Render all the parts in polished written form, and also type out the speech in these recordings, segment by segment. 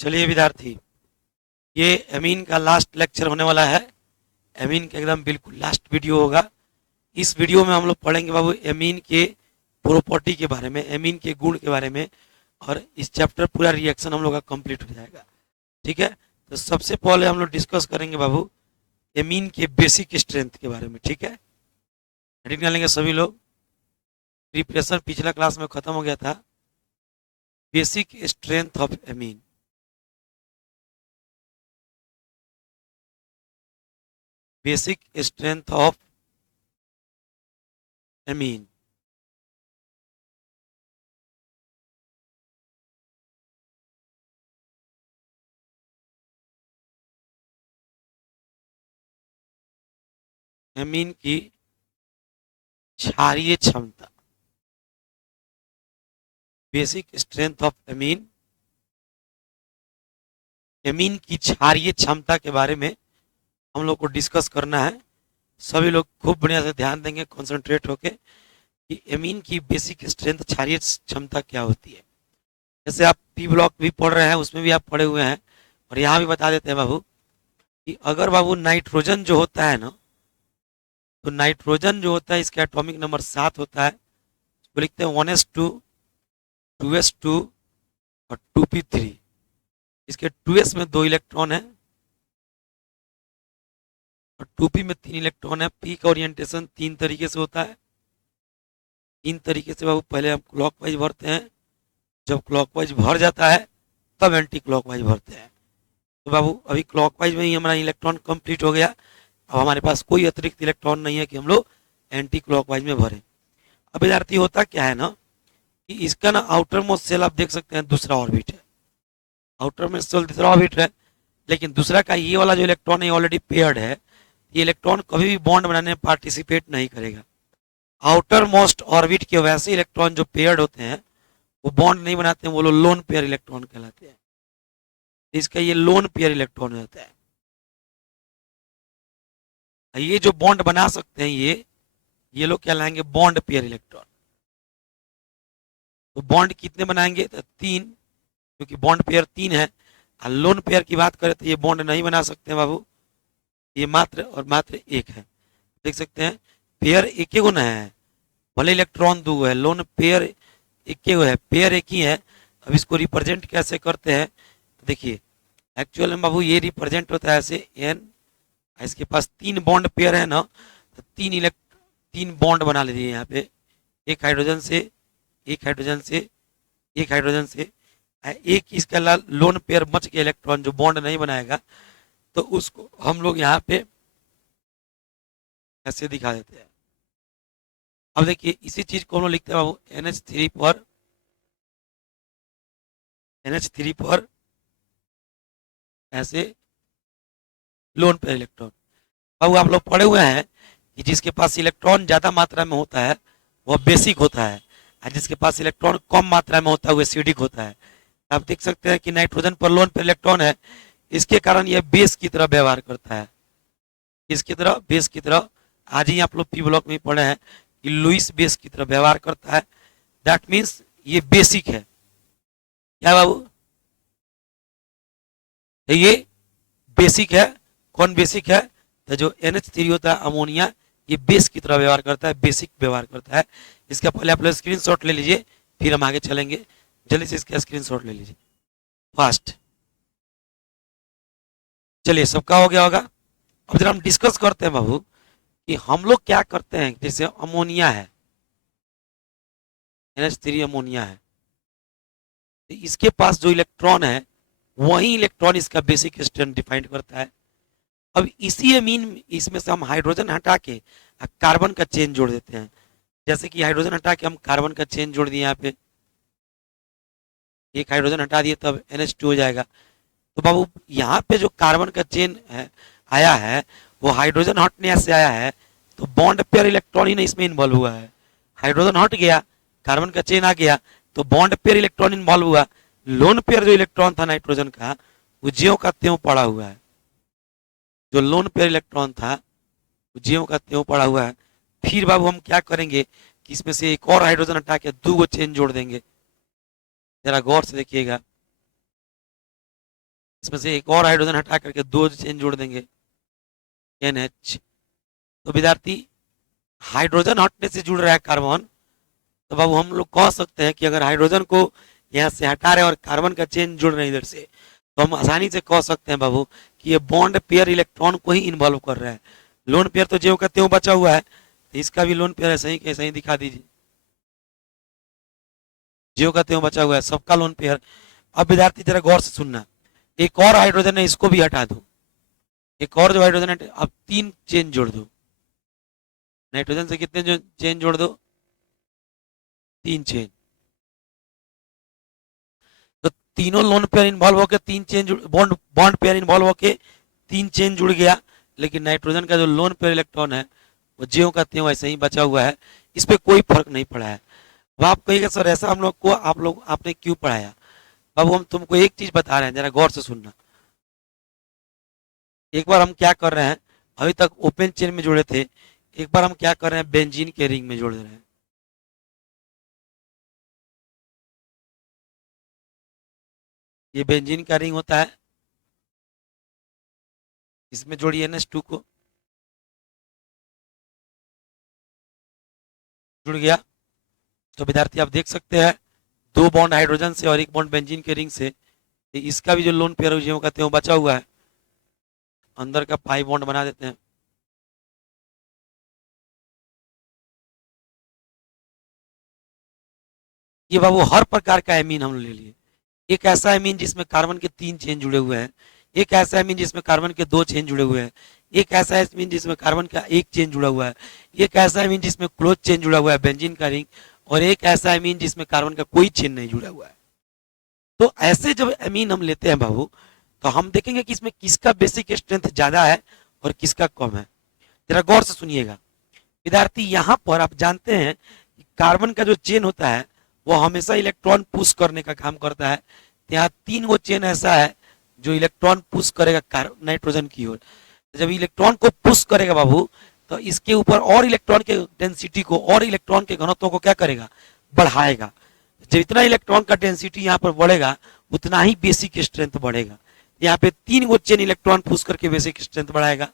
चलिए विद्यार्थी, ये एमीन का लास्ट लेक्चर होने वाला है। एमीन का एकदम बिल्कुल लास्ट वीडियो होगा। इस वीडियो में हम लोग पढ़ेंगे बाबू एमीन के प्रॉपर्टी के बारे में, एमीन के गुण के बारे में, और इस चैप्टर पूरा रिएक्शन हम लोग का कंप्लीट हो जाएगा। ठीक है, तो सबसे पहले हम लोग डिस्कस करेंगे बाबू एमीन के बेसिक स्ट्रेंथ के बारे में। ठीक है, हेडिंग डालेंगे सभी लोग। प्रिपरेशन पिछला क्लास में खत्म हो गया था। Basic strength of amine. Basic strength of amine. Amine की क्षारीय क्षमता। Basic strength of amine. Amine की क्षारीय क्षमता के बारे में हम लोग को डिस्कस करना है। सभी लोग खूब बढ़िया से ध्यान देंगे, कंसंट्रेट होके, कि एमीन की बेसिक स्ट्रेंथ क्षारीय क्षमता क्या होती है। जैसे आप पी ब्लॉक भी पढ़ रहे हैं, उसमें भी आप पढ़े हुए हैं, और यहाँ भी बता देते हैं बाबू कि अगर बाबू नाइट्रोजन जो होता है ना, तो नाइट्रोजन जो होता है इसका एटॉमिक नंबर 7 होता है। तो लिखते हैं 1s2, 2s2 और 2p3। इसके 2s में 2 इलेक्ट्रॉन है और 2p में 3 इलेक्ट्रॉन है। पी का ओरिएंटेशन 3 तरीके से होता है। 3 तरीके से बाबू पहले हम क्लॉकवाइज भरते हैं, जब क्लॉकवाइज भर जाता है तब एंटी क्लॉकवाइज भरते हैं। तो बाबू अभी क्लॉकवाइज में ही हमारा इलेक्ट्रॉन कंप्लीट हो गया। अब हमारे पास कोई अतिरिक्त इलेक्ट्रॉन नहीं है कि हम लोग एंटी क्लॉकवाइज में भरें। अब विद्यार्थी होता क्या है ना, कि इसका ना आउटर मोस्ट सेल आप देख सकते हैं दूसरा ऑर्बिट है। आउटर मोस्ट सेल दूसरा ऑर्बिट है, लेकिन दूसरा का ये वाला जो इलेक्ट्रॉन है ऑलरेडी पेयर्ड है। ये इलेक्ट्रॉन कभी भी बॉन्ड बनाने में पार्टिसिपेट नहीं करेगा। आउटर मोस्ट ऑर्बिट के वैसे इलेक्ट्रॉन जो पेयर्ड होते हैं वो बॉन्ड नहीं बनाते हैं, वो लोग लोन पेयर इलेक्ट्रॉन कहलाते हैं। इसका ये लोन पेयर इलेक्ट्रॉन होता है। ये जो बॉन्ड बना सकते हैं ये लोग कहलाएंगे बॉन्ड पेयर इलेक्ट्रॉन। तो बॉन्ड कितने बनाएंगे? तो 3, क्योंकि बॉन्ड पेयर 3 है। और लोन पेयर की बात करें तो ये बॉन्ड नहीं बना सकते हैं बाबू, ये मात्र और मात्र एक है। देख सकते हैं पेयर एक ही गुना है, भले इलेक्ट्रॉन 2 है, लोन पेयर एक ही है, पेयर एक ही है। अब इसको रिप्रेजेंट कैसे करते हैं? तो देखिए, एक्चुअल में बाबू ये रिप्रेजेंट होता है ऐसे एन। इसके पास 3 बॉन्ड पेयर है ना, तो 3 बॉन्ड बना लीजिए यहाँ पे, एक हाइड्रोजन से, एक हाइड्रोजन से, एक हाइड्रोजन से। एक इसका लोन पेयर बच के इलेक्ट्रॉन जो बॉन्ड नहीं बनाएगा, तो उसको हम लोग यहाँ पे ऐसे दिखा देते हैं। अब देखिए इसी चीज को हम लोग लिखते हैं बाबू NH3 पर ऐसे लोन पेयर इलेक्ट्रॉन। बाबू आप लोग पढ़े हुए हैं कि जिसके पास इलेक्ट्रॉन ज्यादा मात्रा में होता है वह बेसिक होता है, और जिसके पास इलेक्ट्रॉन कम मात्रा में होता है वह एसिडिक होता है। आप देख सकते हैं कि नाइट्रोजन पर लोन पेयर इलेक्ट्रॉन है, इसके कारण यह बेस की तरह व्यवहार करता है। इसकी तरह, बेस की तरह। आज ही आप लोग पी ब्लॉक में पढ़े हैं कि लुइस बेस की तरह व्यवहार करता है। दैट मीन्स ये बेसिक है। क्या बाबू? ये बेसिक है। कौन बेसिक है? तो जो NH3 होता है अमोनिया, ये बेस की तरह व्यवहार करता है, बेसिक व्यवहार करता है। इसका पहले आप लोग स्क्रीनशॉट ले लीजिए, फिर हम आगे चलेंगे। जल्दी से इसका स्क्रीनशॉट ले लीजिए फास्ट। चलिए, सबका हो गया होगा। अब जरा हम डिस्कस करते हैं बाबू कि हम लोग क्या करते हैं। जैसे अमोनिया है, NH3 अमोनिया है, तो इसके पास जो इलेक्ट्रॉन है वही इलेक्ट्रॉन इसका बेसिक स्ट्रेंथ डिफाइन करता है। अब इसी अमीन इसमें से हम हाइड्रोजन हटा के कार्बन का चेन जोड़ देते हैं। जैसे कि हाइड्रोजन हटा के हम कार्बन का चेन जोड़ दिए, यहाँ पे एक हाइड्रोजन हटा दिए तब NH2 हो जाएगा। तो बाबू यहाँ पे जो कार्बन का चेन है आया है, वो हाइड्रोजन हटने से आया है, तो बॉन्ड पेयर इलेक्ट्रॉन ही ना इसमें इन्वॉल्व हुआ है। हाइड्रोजन हट गया, कार्बन का चेन आ गया, तो बॉन्ड पेयर इलेक्ट्रॉन इन्वॉल्व हुआ। लोन पेयर जो इलेक्ट्रॉन था नाइट्रोजन का, वो ज्यों का त्यों पड़ा हुआ है। जो लोन पेयर इलेक्ट्रॉन था वो ज्यों का त्यों पड़ा हुआ है। फिर बाबू हम क्या करेंगे कि इसमें से एक और हाइड्रोजन हटा के 2 चेन जोड़ देंगे। जरा गौर से देखिएगा, इसमें से एक और हाइड्रोजन हटा करके 2 चेन जोड़ देंगे NH। तो विद्यार्थी हाइड्रोजन हटने से जुड़ रहा है कार्बन, तो बाबू हम लोग कह सकते हैं कि अगर हाइड्रोजन को यहाँ से हटा रहे हैं और कार्बन का चेन जुड़ रहे हैं इधर से, तो हम आसानी से कह सकते हैं बाबू कि ये बॉन्ड पेयर इलेक्ट्रॉन को ही इन्वॉल्व कर रहा है। लोन पेयर तो ज्यों का त्यों बचा हुआ है, तो इसका भी लोन पेयर ऐसा ही कैसा ही दिखा दीजिए, ज्यों का त्यों बचा हुआ है सबका लोन पेयर। अब विद्यार्थी जरा गौर से सुनना, एक और हाइड्रोजन है इसको भी हटा दो, एक और जो हाइड्रोजन है अब 3 चेन जोड़ दो, नाइट्रोजन से कितने जो चेन जोड़ दो, 3 चेन। तो तीनों लोन पेयर इन्वॉल्व होकर 3 chain bond bond pair involve होकर 3 चेन जुड़ गया, लेकिन नाइट्रोजन का जो लोन पेयर इलेक्ट्रॉन है वो ज्यों का त्यों ऐसे ही बचा हुआ है, इस पर कोई फर्क नहीं पड़ा है। अब आप कहिएगा सर ऐसा हम लोग को आपने क्यों पढ़ाया? बाबू हम तुमको एक चीज बता रहे हैं, जरा गौर से सुनना। एक बार हम क्या कर रहे हैं, अभी तक ओपन चेन में जुड़े थे, एक बार हम क्या कर रहे हैं, बेंजीन के रिंग में जोड़ रहे हैं। ये बेंजीन का रिंग होता है, इसमें जोड़िए NH2 को, जुड़ गया। तो विद्यार्थी आप देख सकते हैं 2 बॉन्ड हाइड्रोजन से और 1 बॉन्ड बेंजीन के रिंग से, इसका भी जो लोन पेयर ज्यों का त्यों बचा हुआ है, अंदर का पाई बॉन्ड बना देते हैं। ये बाबू हर प्रकार का एमीन हम ले लिए, एक ऐसा एमीन जिसमें कार्बन के 3 चेन जुड़े हुए हैं, एक ऐसा एमीन जिसमें कार्बन के 2 चेन जुड़े हुए हैं, एक ऐसा एमीन जिसमें कार्बन का 1 चेन जुड़ा हुआ है, एक ऐसा एमीन जिसमें क्लोज चेन जुड़ा हुआ है बेंजीन का रिंग, और एक ऐसा एमीन जिसमें कार्बन का कोई चेन नहीं जुड़ा हुआ है। तो ऐसे जब एमीन हम लेते हैं बाबू, तो हम देखेंगे कि इसमें किसका बेसिक स्ट्रेंथ ज्यादा है और किसका कम है। जरा गौर से सुनिएगा विद्यार्थी, यहाँ पर आप जानते हैं कि कार्बन का जो चेन होता है वो हमेशा इलेक्ट्रॉन पुश करने का काम करता है। यहाँ 3 गो चेन ऐसा है जो इलेक्ट्रॉन पुश करेगा नाइट्रोजन की ओर। जब इलेक्ट्रॉन को पुश करेगा बाबू, तो इसके ऊपर और इलेक्ट्रॉन के डेंसिटी को और इलेक्ट्रॉन के घनत्व को क्या करेगा, बढ़ाएगा। जितना इलेक्ट्रॉन का डेंसिटी यहाँ पर बढ़ेगा उतना ही बेसिक स्ट्रेंथ बढ़ेगा। यहाँ पे 3 गो चेन इलेक्ट्रॉन पुश करके बेसिक स्ट्रेंथ बढ़ाएगा,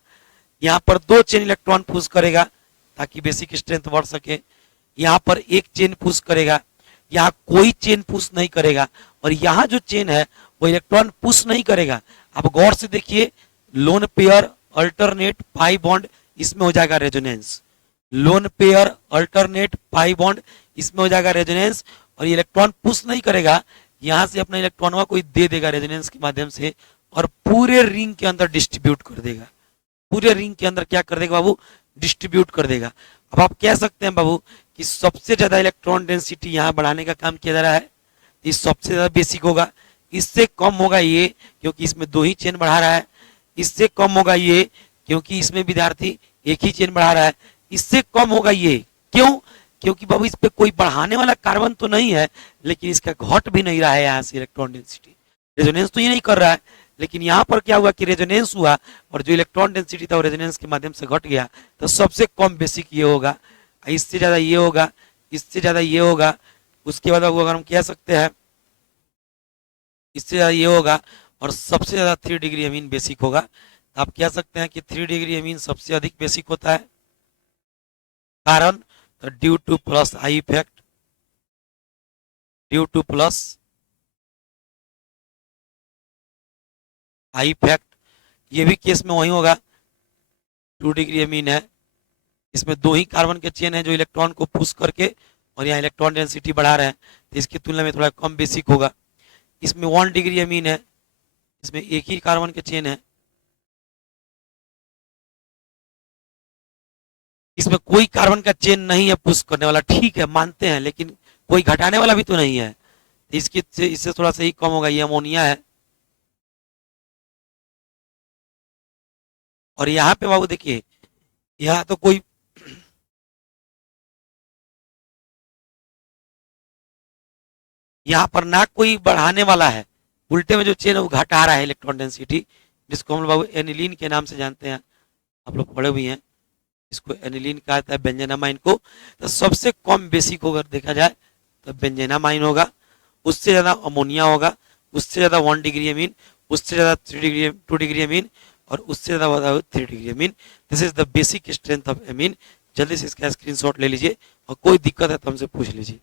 यहाँ पर 2 चेन इलेक्ट्रॉन पुश करेगा ताकि बेसिक स्ट्रेंथ बढ़ सके, यहाँ पर 1 चेन पुश करेगा, यहाँ कोई चेन पुश नहीं करेगा, और यहाँ जो चेन है वो इलेक्ट्रॉन पुश नहीं करेगा। अब गौर से देखिए, lone pair alternate pi bond, इसमें हो जाएगा resonance, lone pair alternate pi bond, इसमें हो जाएगा रेजोनेंस, और इलेक्ट्रॉन पुश नहीं करेगा, यहाँ से अपना इलेक्ट्रॉन कोई दे देगा रेजोनेंस के माध्यम से, और पूरे रिंग के अंदर डिस्ट्रीब्यूट कर देगा, पूरे रिंग के अंदर क्या कर देगा बाबू, डिस्ट्रीब्यूट कर देगा। अब आप कह सकते हैं बाबू कि सबसे ज्यादा इलेक्ट्रॉन डेंसिटी यहाँ बढ़ाने का काम किया जा रहा है, इस सबसे ज्यादा बेसिक होगा, इससे कम होगा ये क्योंकि इसमें 2 ही चेन बढ़ा रहा है, इससे कम होगा ये क्योंकि इसमें विद्यार्थी 1 ही चेन बढ़ा रहा है, इससे कम होगा ये क्यों, क्योंकि बाबू इस पे कोई बढ़ाने वाला कार्बन तो नहीं है, लेकिन इसका घट भी नहीं रहा है यहाँ से इलेक्ट्रॉन डेंसिटी, रेजोनेंस तो ये नहीं कर रहा है, लेकिन यहाँ पर क्या हुआ कि रेजोनेंस हुआ और जो इलेक्ट्रॉन डेंसिटी था वो रेजोनेंस के माध्यम से घट गया, तो सबसे कम बेसिक ये होगा, इससे ज्यादा ये होगा, इससे ज्यादा ये होगा, उसके बाद अगर हम कह सकते हैं इससे ज्यादा ये होगा, और सबसे ज्यादा 3 डिग्री अमीन बेसिक होगा। तो आप कह सकते हैं कि 3 डिग्री अमीन सबसे अधिक बेसिक होता है, कारण तो due two plus I effect, due two plus I effect, ये भी केस में वही होगा, 2 डिग्री अमीन है, इसमें 2 ही कार्बन के चेन है जो इलेक्ट्रॉन को पुश करके और यहाँ इलेक्ट्रॉन डेंसिटी बढ़ा रहे हैं, तो इसकी तुलना में थोड़ा कम बेसिक होगा। इसमें 1 डिग्री अमीन है, इसमें 1 ही कार्बन के चेन है, इसमें कोई कार्बन का चेन नहीं है पुश करने वाला, ठीक है मानते हैं, लेकिन कोई घटाने वाला भी तो नहीं है, इसके इससे थोड़ा सा ही कम होगा, ये अमोनिया है। और यहाँ पे बाबू देखिए, यहाँ तो कोई यहाँ पर ना कोई बढ़ाने वाला है, उल्टे में जो चेन है वो घटा रहा है इलेक्ट्रॉन डेंसिटी, जिसको हम लोग बाबू एनिलीन के नाम से जानते हैं, आप लोग पढ़े भी हैं, इसको एनिलीन कहा जाता है बेंजेनामाइन को। तो सबसे कम बेसिक अगर देखा जाए तो बेंजेनामाइन होगा, उससे ज्यादा अमोनिया होगा, उससे ज्यादा 1 डिग्री अमीन, उससे ज़्यादा 3 डिग्री 2 डिग्री अमीन, और उससे ज़्यादा बताओ 3 degree amine. This is the basic strength of amine. जल्दी से इसका स्क्रीनशॉट ले लीजिए, और कोई दिक्कत है तो हमसे पूछ लीजिए।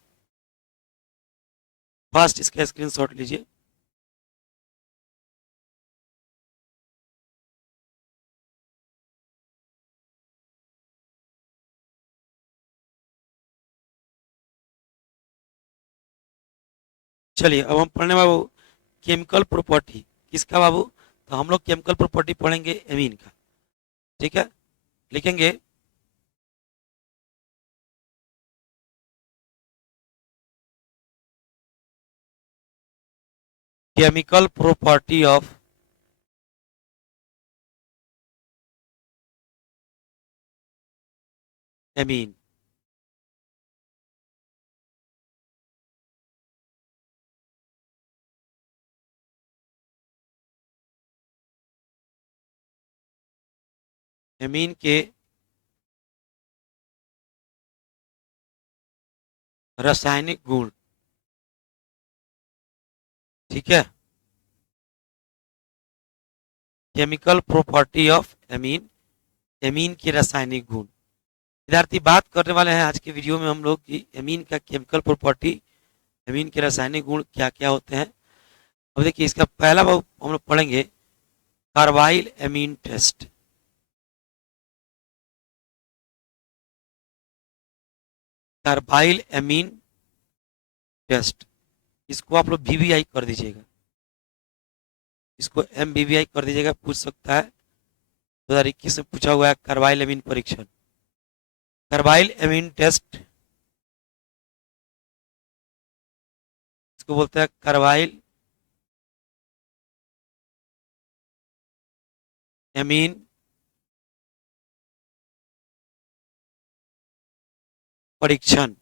फास्ट इसका स्क्रीनशॉट लीजिए। चलिए अब हम पढ़ने बाबू केमिकल प्रॉपर्टी। किसका बाबू? तो हम लोग केमिकल प्रॉपर्टी पढ़ेंगे एमीन का। ठीक है, लिखेंगे chemical property of amine. Amine के रासायनिक गुण। ठीक है, chemical property of amine, amine के रासायनिक गुण। विद्यार्थी बात करने वाले हैं आज के वीडियो में हम लोग की एमीन का केमिकल प्रॉपर्टी, एमीन के रासायनिक गुण क्या क्या होते हैं। अब देखिए इसका पहला भाग हम लोग पढ़ेंगे carbylamine test. Carbylamine test, इसको आप लोग वीवीआई कर दीजिएगा, इसको एमवीवीआई कर दीजिएगा। पूछ सकता है 2021 में पूछा हुआ है कार्बाइल एमीन परीक्षण। कार्बाइल एमीन टेस्ट, इसको बोलते हैं कार्बाइल एमीन परीक्षण।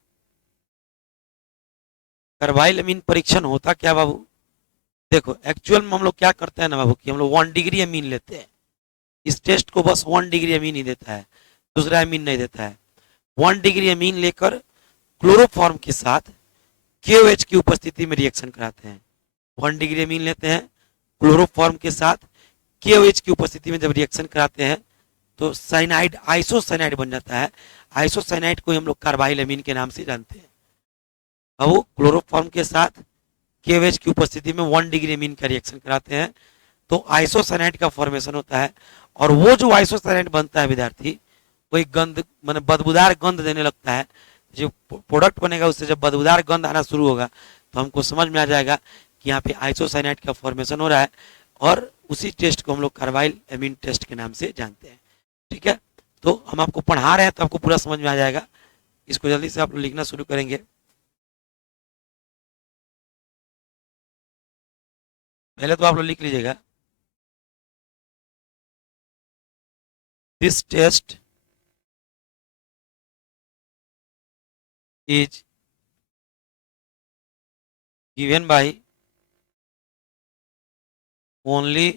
कार्बाइल एमीन परीक्षण होता क्या बाबू? देखो एक्चुअल में हम लोग क्या करते हैं ना बाबू कि हम लोग 1 डिग्री अमीन लेते हैं। इस टेस्ट को बस 1 डिग्री अमीन ही देता है, दूसरा अमीन नहीं देता है। 1 डिग्री अमीन लेकर क्लोरोफॉर्म के साथ KOH की उपस्थिति में रिएक्शन कराते हैं। 1 डिग्री अमीन लेते हैं, क्लोरोफॉर्म के साथ KOH की उपस्थिति में जब रिएक्शन कराते हैं तो साइनाइड, आइसोसाइनाइड बन जाता है। आइसोसाइनाइड को हम लोग कार्बाइल अमीन के नाम से जानते हैं। अब वो क्लोरोफॉर्म के साथ KOH की उपस्थिति में 1 डिग्री अमीन का रिएक्शन कराते हैं तो आइसोसाइनाइड का फॉर्मेशन होता है। और वो जो आइसोसाइनाइड बनता है विद्यार्थी, वो एक गंध माने बदबूदार गंध देने लगता है। जो प्रोडक्ट बनेगा उससे जब बदबूदार गंध आना शुरू होगा तो हमको समझ में आ जाएगा कि यहाँ पे आइसोसाइनाइड का फॉर्मेशन हो रहा है। और उसी टेस्ट को हम लोग कार्बाइल एमीन टेस्ट के नाम से जानते हैं। ठीक है, तो हम आपको पढ़ा रहे हैं तो आपको पूरा समझ में आ जाएगा। इसको जल्दी से आप लोग लिखना शुरू करेंगे। पहले तो आप लोग लिख लीजिएगा, this test is given by only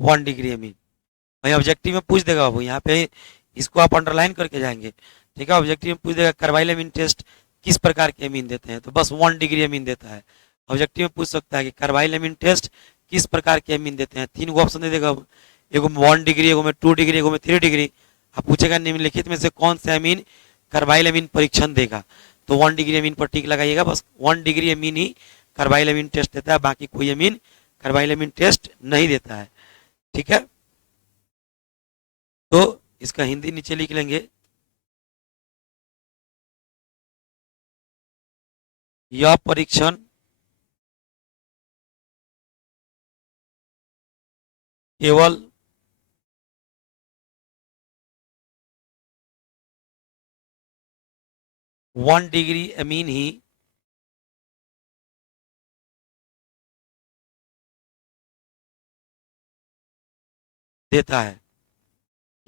one degree amine. भाई ऑब्जेक्टिव में पूछ देगा बाबू, यहाँ पे इसको आप अंडरलाइन करके जाएंगे। ठीक है, ऑब्जेक्टिव में पूछ देगा कार्बाइल अमीन टेस्ट किस प्रकार के अमीन देते हैं, तो बस 1 डिग्री अमीन देता है। ऑब्जेक्टिव में पूछ सकता है कि कार्बाइल अमीन टेस्ट किस प्रकार के अमीन देते हैं, 3 गो ऑप्शन दे देगा। एगो में 1 डिग्री, एगो में 2 डिग्री, एगो में 3 डिग्री। आप पूछेगा निम्नलिखित में से कौन से अमीन कार्बाइल अमीन परीक्षण देगा, तो 1 डिग्री अमीन पर टिक लगाइएगा। बस 1 डिग्री अमीन ही कार्बाइल अमीन टेस्ट देता है, बाकी कोई अमीन कार्बाइल अमीन टेस्ट नहीं देता है। ठीक है, तो इसका हिंदी नीचे लिख लेंगे, यह परीक्षण केवल वन डिग्री अमीन ही देता है।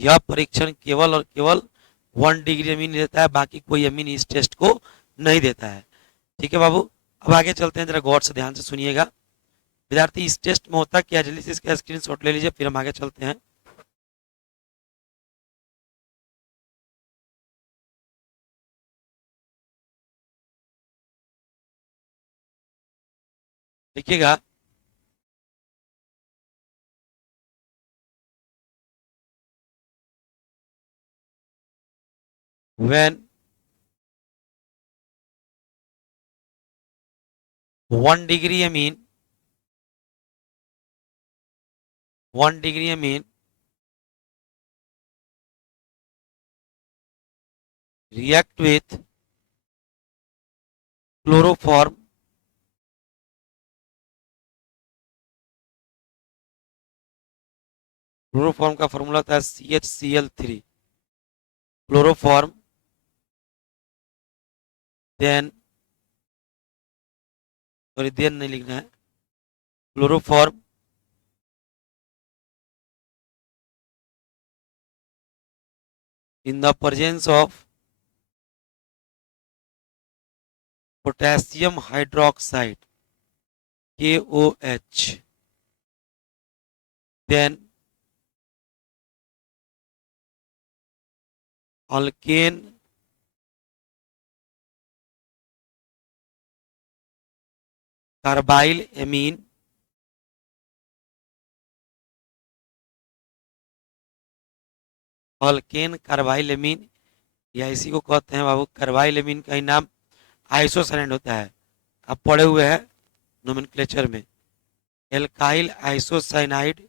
यह परीक्षण केवल और केवल 1 डिग्री अमीन देता है, बाकी कोई अमीन इस टेस्ट को नहीं देता है। ठीक है बाबू, अब आगे चलते हैं, जरा गौर से ध्यान से सुनिएगा। विद्यार्थी इस टेस्ट में होता क्या, जल्दी से इसका स्क्रीनशॉट ले लीजिए, फिर हम आगे चलते हैं। देखिएगा, when 1 degree amine 1 degree amine react with chloroform chloroform का फॉर्मूला होता है CHCl3 chloroform, then sorry then नहीं लिखना है, chloroform in the presence of potassium hydroxide KOH, then alkane carbyl amine alkane carbyl amine, या इसी को कहते हैं बाबू कार्बाइल एमीन का ही नाम आइसोसाइनाइड होता है। आप पढ़े हुए हैं नोमेनक्लेचर में, alkyl isocyanide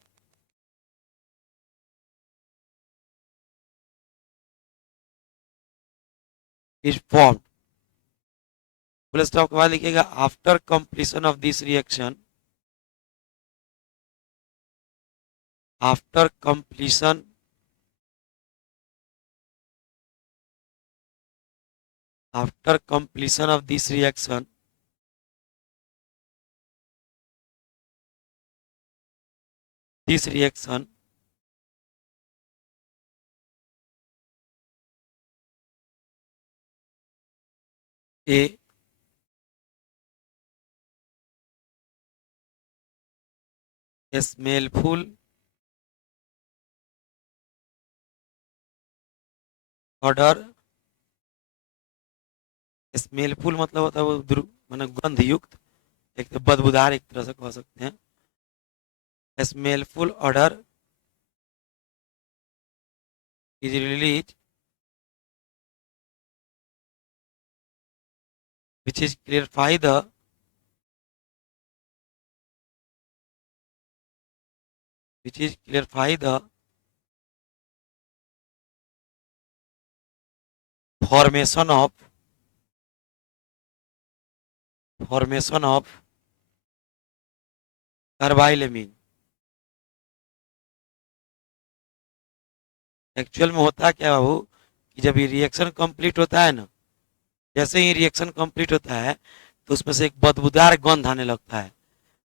is formed. Full stop के बाद लिखिएगा after completion of this reaction, after completion after completion of this reaction a smellful odor, स्मेलफुल मतलब होता है वो मतलब गंध युक्त, एक तो बदबूदार एक तरह से कह सकते हैं। Smellful odour is release which is clarify the which is clarify the formation of carbylamine. Actual में होता क्या बाबू कि जब ये रिएक्शन कंप्लीट होता है ना, जैसे ही रिएक्शन कंप्लीट होता है तो उसमें से एक बदबूदार गंध आने लगता है,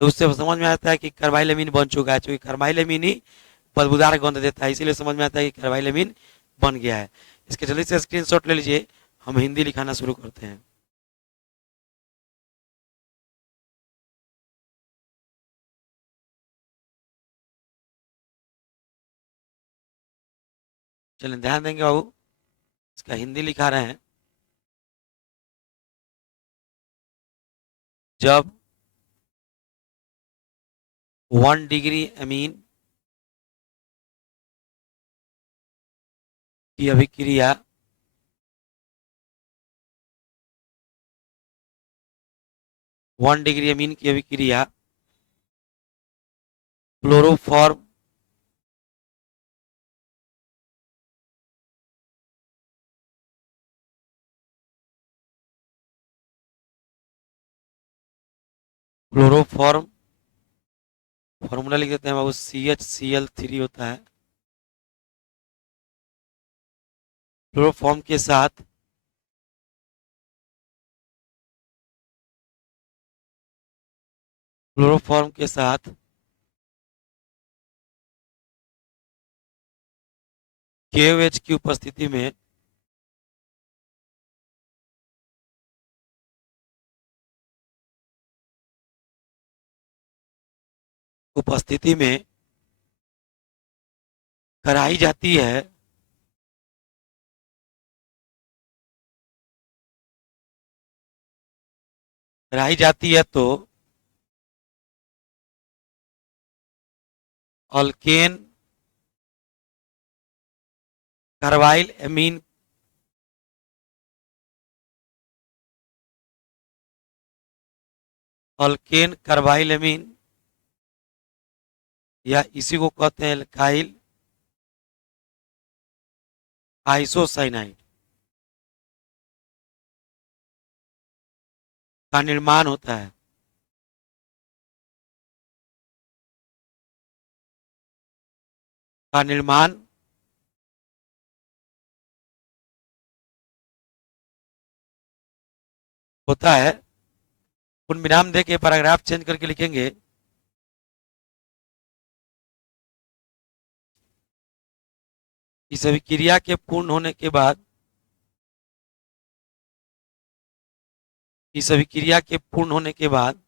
तो उससे समझ में आता है कि कार्बाइलेमीन बन चुका है, क्योंकि कार्बाइलेमीन ही बदबूदार गंध देता है, इसीलिए समझ में आता है कि कार्बाइलेमीन बन गया है। इसके जल्दी से स्क्रीनशॉट ले लीजिए, हम हिंदी लिखाना शुरू करते हैं। चलिए ध्यान देंगे बाबू, इसका हिंदी लिखा रहे हैं। जब 1 डिग्री अमीन की अभिक्रिया 1 डिग्री अमीन की अभिक्रिया क्लोरोफॉर्म क्लोरोफॉर्म फॉर्मूला लिख देते हैं बाबू, CHCl3 होता है। क्लोरोफॉर्म के साथ क्लोरोफॉर्म के साथ KOH की उपस्थिति में कराई जाती है तो alkane carbyl amine alkane carbyl amine या इसी को कहते हैं एल्काइल आइसोसाइनाइड का निर्माण होता है। का निर्माण होता है। पूर्ण विराम दे के पैराग्राफ चेंज करके लिखेंगे इस अभिक्रिया के पूर्ण होने के बाद इस अभिक्रिया के पूर्ण होने के बाद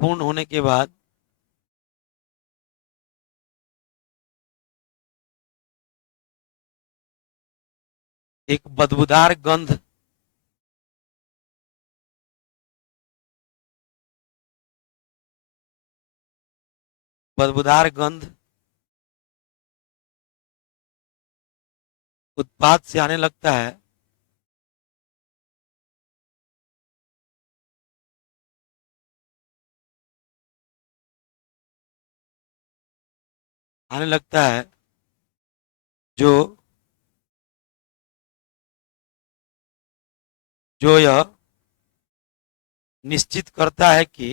पूर्ण होने के बाद एक बदबूदार गंध बदबूदार गंध उत्पाद से आने लगता है। आने लगता है जो जो यह निश्चित करता है कि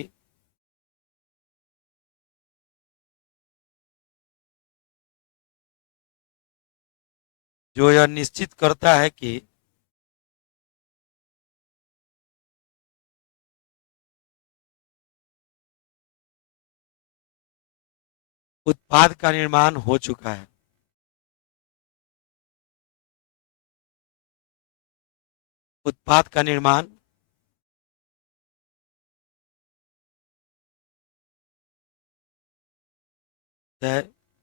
जो यह निश्चित करता है कि उत्पाद का निर्माण हो चुका है। उत्पाद का निर्माण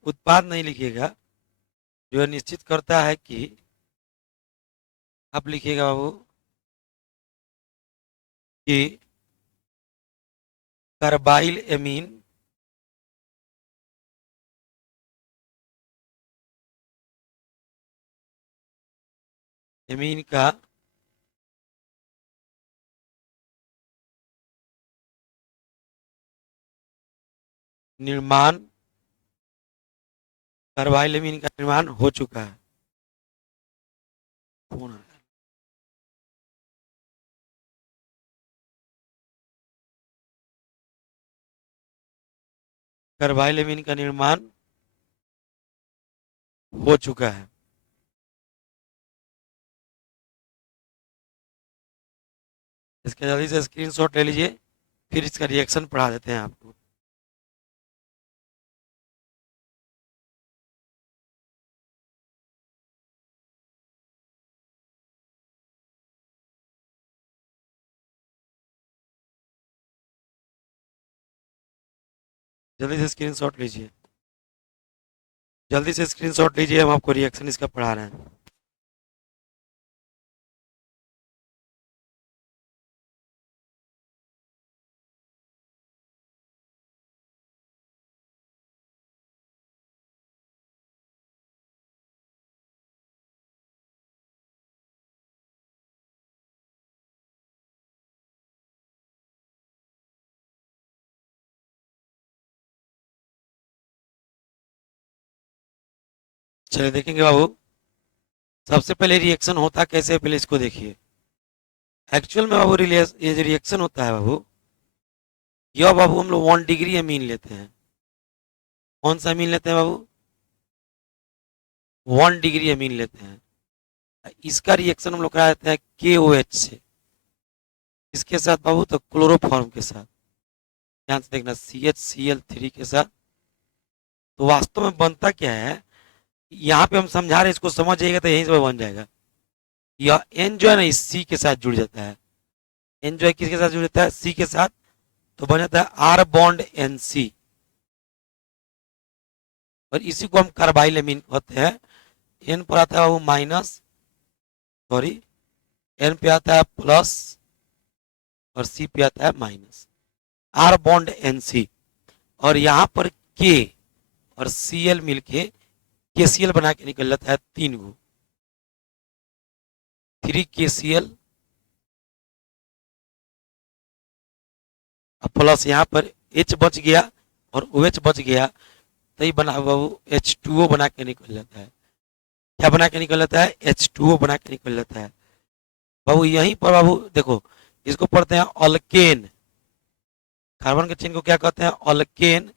उत्पाद नहीं लिखिएगा, जो यह निश्चित करता है कि आप लिखिएगा बाबू कि कार्बाइल एमीन एमीन का निर्माण कार्बाइल एमीन का निर्माण हो चुका है। कार्बाइल एमीन का निर्माण हो चुका है। इसके जल्दी से स्क्रीनशॉट ले लीजिए, फिर इसका रिएक्शन पढ़ा देते हैं आपको। जल्दी से स्क्रीनशॉट लीजिए, जल्दी से स्क्रीनशॉट लीजिए, हम आपको रिएक्शन इसका पढ़ा रहे हैं। चलिए देखेंगे बाबू, सबसे पहले रिएक्शन होता कैसे, पहले इसको देखिए। एक्चुअल में बाबू ये जो रिएक्शन होता है बाबू, यह बाबू हम लोग 1 डिग्री अमीन लेते हैं। कौन सा अमीन लेते हैं बाबू? 1 डिग्री अमीन लेते हैं। इसका रिएक्शन हम लोग करा देते हैं KOH से, इसके साथ बाबू तो क्लोरोफॉर्म के साथ, ध्यान से देखना, CHCl3 के साथ। तो वास्तव में बनता क्या है, यहाँ पे हम समझा रहे हैं, इसको समझ जाइएगा तो यहीं से बन जाएगा। यह N जो है ना, इस C के साथ जुड़ जाता है। N जो है किसके साथ जुड़ जाता है? C के साथ, तो बन जाता है R बॉन्ड NC, और इसी को हम कार्बाइल एमीन कहते हैं। N पर आता है वो माइनस, सॉरी N पे आता है प्लस, और सी पे आता है माइनस। आर बॉन्ड एनसी और यहाँ पर के और सीएल मिलके केसीएल बना के निकल जाता है 3 गो, 3 KCl प्लस यहाँ पर H बच गया और OH बच गया, तो ये बना बाबू H2O बना के निकल जाता है। क्या बना के निकल जाता है? H2O बना के निकल जाता है बाबू। यहीं पर बाबू देखो, इसको पढ़ते हैं ऑल्केन। कार्बन के चेन को क्या कहते हैं? ऑल्केन।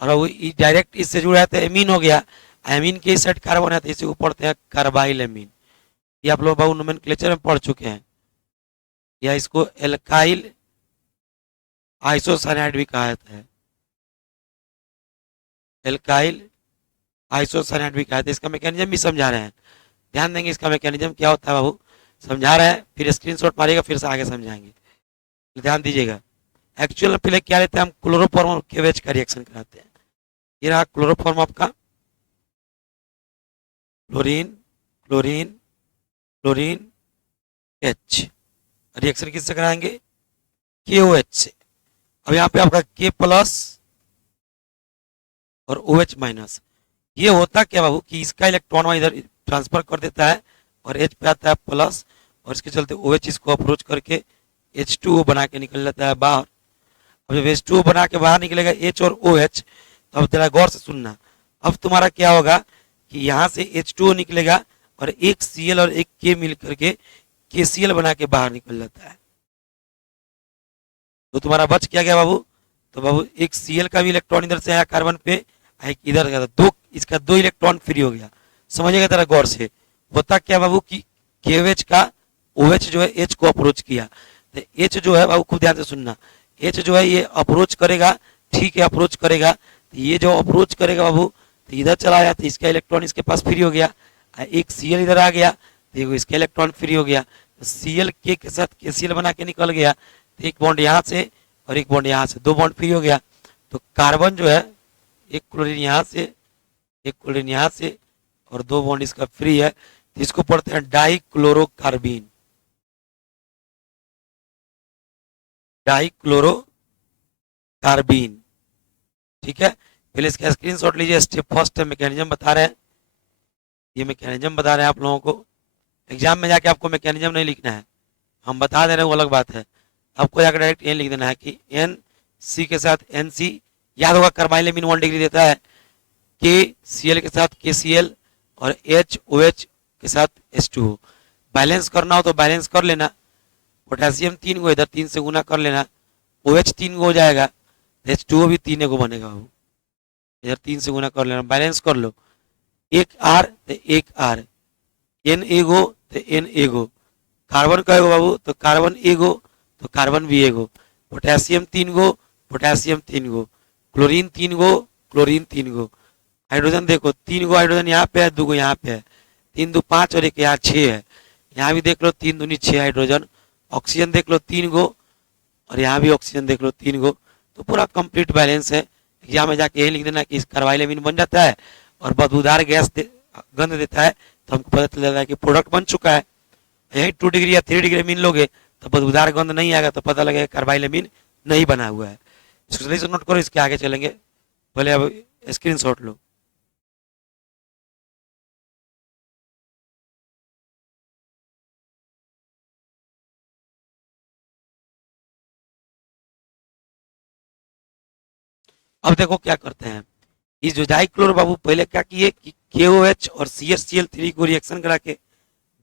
और वो डायरेक्ट इससे जुड़ा है तो एमीन हो गया। एमीन के इस साइड कार्बन है तो इसी को पढ़ते हैं कार्बाइल एमीन। ये आप लोग बाबू नोमेनक्लेचर में पढ़ चुके हैं। या इसको एल्काइल आइसोसाइनाइड भी कहा जाता है, एल्काइल आइसोसाइनाइड भी कहा जाता है। इसका मैकेनिज्म भी समझा रहे हैं, ध्यान देंगे इसका मैकेनिज्म क्या होता है बाबू, समझा रहे हैं, फिर स्क्रीनशॉट मारिएगा, फिर से आगे समझाएंगे, ध्यान दीजिएगा। एक्चुअल में पहले क्या लेते हैं हम? क्लोरोफॉर्म और केवेच का रिएक्शन कराते हैं। ये रहा क्लोरोफॉर्म आपका, chlorine chlorine chlorine H। Reaction किससे कराएंगे? KOH से। अब यहाँ पे आपका K प्लस और OH माइनस। ये होता क्या बाबू कि इसका इलेक्ट्रॉन वहां इधर ट्रांसफर कर देता है और H पे आता है प्लस, और इसके चलते OH इसको अप्रोच करके H2O बना के निकल जाता है बाहर। अब जब H2O बना के बाहर निकलेगा H और OH, तो अब जरा गौर से सुनना। अब तुम्हारा क्या होगा कि यहाँ से H2O निकलेगा और एक Cl और एक K मिल करके KCl बना के बाहर निकल जाता है। तो तुम्हारा बच क्या गया बाबू? तो बाबू एक Cl का भी इलेक्ट्रॉन इधर से आया कार्बन पे, एक इधर गया, दो, इसका 2 इलेक्ट्रॉन फ्री हो गया। समझिएगा जरा गौर से। होता क्या बाबू कि KOH का OH जो है H को अप्रोच किया, तो H जो है बाबू खूब ध्यान से सुनना, H जो है ये अप्रोच करेगा, ठीक है अप्रोच करेगा, तो ये जो अप्रोच करेगा बाबू तो इधर चला गया, तो इसका इलेक्ट्रॉन इसके पास फ्री हो गया। एक Cl इधर आ गया तो इसका इलेक्ट्रॉन फ्री हो गया, तो Cl के साथ KCl बना के निकल गया, तो एक बॉन्ड यहाँ से और एक बॉन्ड यहाँ से, 2 बॉन्ड फ्री हो गया। तो कार्बन जो है एक क्लोरीन यहाँ से, एक क्लोरीन यहाँ से और 2 बॉन्ड इसका फ्री है, तो इसको पढ़ते हैं डाइक्लोरोकार्बीन। डाइक्लोरोकार्बीन, ठीक है। पहले इसका स्क्रीनशॉट लीजिए। स्टेप फर्स्ट है, मैकेनिज्म बता रहे हैं, ये मैकेनिज्म बता रहे हैं आप लोगों को। एग्जाम में जाके आपको मैकेनिज्म नहीं लिखना है, हम बता दे रहे हैं वो अलग बात है। आपको जाकर डायरेक्ट एन लिख देना है कि एन सी के साथ एन सी, याद होगा कार्बाइल एमीन 1 डिग्री देता है, के Cl के साथ KCl और H OH के साथ H2O। बैलेंस करना हो तो बैलेंस कर लेना, पोटेशियम 3 गो इधर 3 से गुना कर लेना, OH 3 गो हो जाएगा, H2O भी 3 गो बनेगा, वो इधर 3 से गुना कर लेना, बैलेंस कर लो। एक R तो एक R, N एगो तो N एगो, कार्बन का एगो बाबू तो कार्बन एगो तो कार्बन भी एगो, पोटेशियम 3 गो, पोटेशियम 3 गो, क्लोरीन 3 गो, क्लोरीन 3 गो, हाइड्रोजन देखो 3 गो हाइड्रोजन यहाँ पे है, 2 गो यहाँ पे है, 3 2 5 और एक यहाँ 6 है, यहाँ भी देख लो 3 दूनी 6 हाइड्रोजन। ऑक्सीजन देख लो 3 गो और यहाँ भी ऑक्सीजन देख लो 3 गो, तो पूरा कंप्लीट बैलेंस है। एग्जाम में जाके यही लिख देना कि इस कार्बाइल एमीन बन जाता है और बदबूदार गैस गंध देता है, तो हमको पता चल जाता है कि प्रोडक्ट बन चुका है। यही 2 डिग्री या 3 डिग्री एमीन लोगे तो बदबूदार गंध नहीं आएगा, तो पता लगेगा कार्बाइल एमीन नहीं बना हुआ है। इसको सही से नोट करो, इसके आगे चलेंगे, पहले अब स्क्रीनशॉट लो। अब देखो क्या करते हैं, इस जो डाइक्लोरो बाबू पहले क्या किए कि KOH और CH3 को रिएक्शन करा के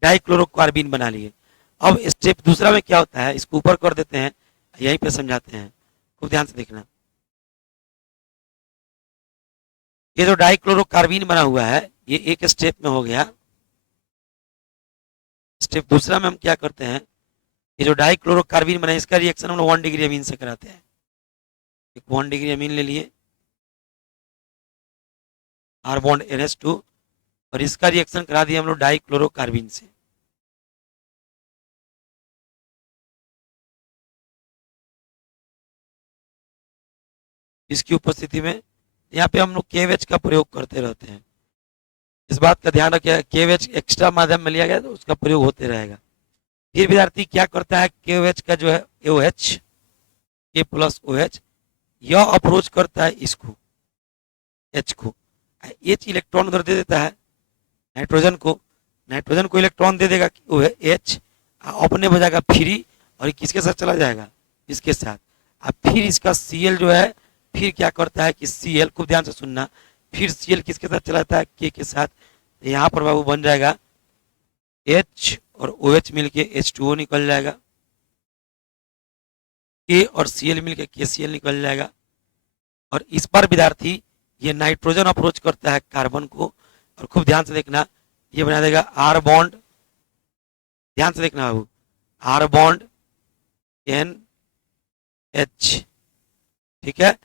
डाइक्लोरोकार्बीन बना लिए। अब स्टेप दूसरा में क्या होता है, इसको ऊपर कर देते हैं, यहीं पे समझाते हैं, खूब ध्यान से देखना। ये जो डाइक्लोरोकार्बीन बना हुआ है ये एक स्टेप में हो गया। स्टेप दूसरा में हम क्या करते हैं, ये जो डाइक्लोरोकार्बीन बना है इसका रिएक्शन हम लोग 1 डिग्री अमीन से कराते हैं। एक 1 डिग्री अमीन ले लिए, R बॉन्ड NH2, और इसका रिएक्शन करा दिया हम लोग डाइक्लोरोकार्बीन से। इसकी उपस्थिति में यहाँ पे हम लोग KOH का प्रयोग करते रहते हैं। इस बात का ध्यान रखिए, KOH एक्स्ट्रा माध्यम में लिया गया तो उसका प्रयोग होते रहेगा। फिर विद्यार्थी क्या करता है, KOH का जो है OH, K प्लस OH, यह अप्रोच करता है इसको H को, H इलेक्ट्रॉन उधर दे देता है नाइट्रोजन को इलेक्ट्रॉन दे देगा वो है H, अपने बजाएगा फ्री, और किसके साथ चला जाएगा, इसके साथ। अब फिर इसका Cl जो है फिर क्या करता है कि Cl, खूब ध्यान से सुनना, फिर Cl किसके साथ चलाता है, K के साथ। तो यहाँ पर बाबू बन जाएगा H और OH मिलके H2O निकल जाएगा, K और Cl मिलके KCl निकल जाएगा। और इस बार विद्यार्थी ये नाइट्रोजन अप्रोच करता है कार्बन को, और खूब ध्यान से देखना, ये बना देगा R बॉन्ड, ध्यान से देखना बाबू, R बॉन्ड NH, ठीक है।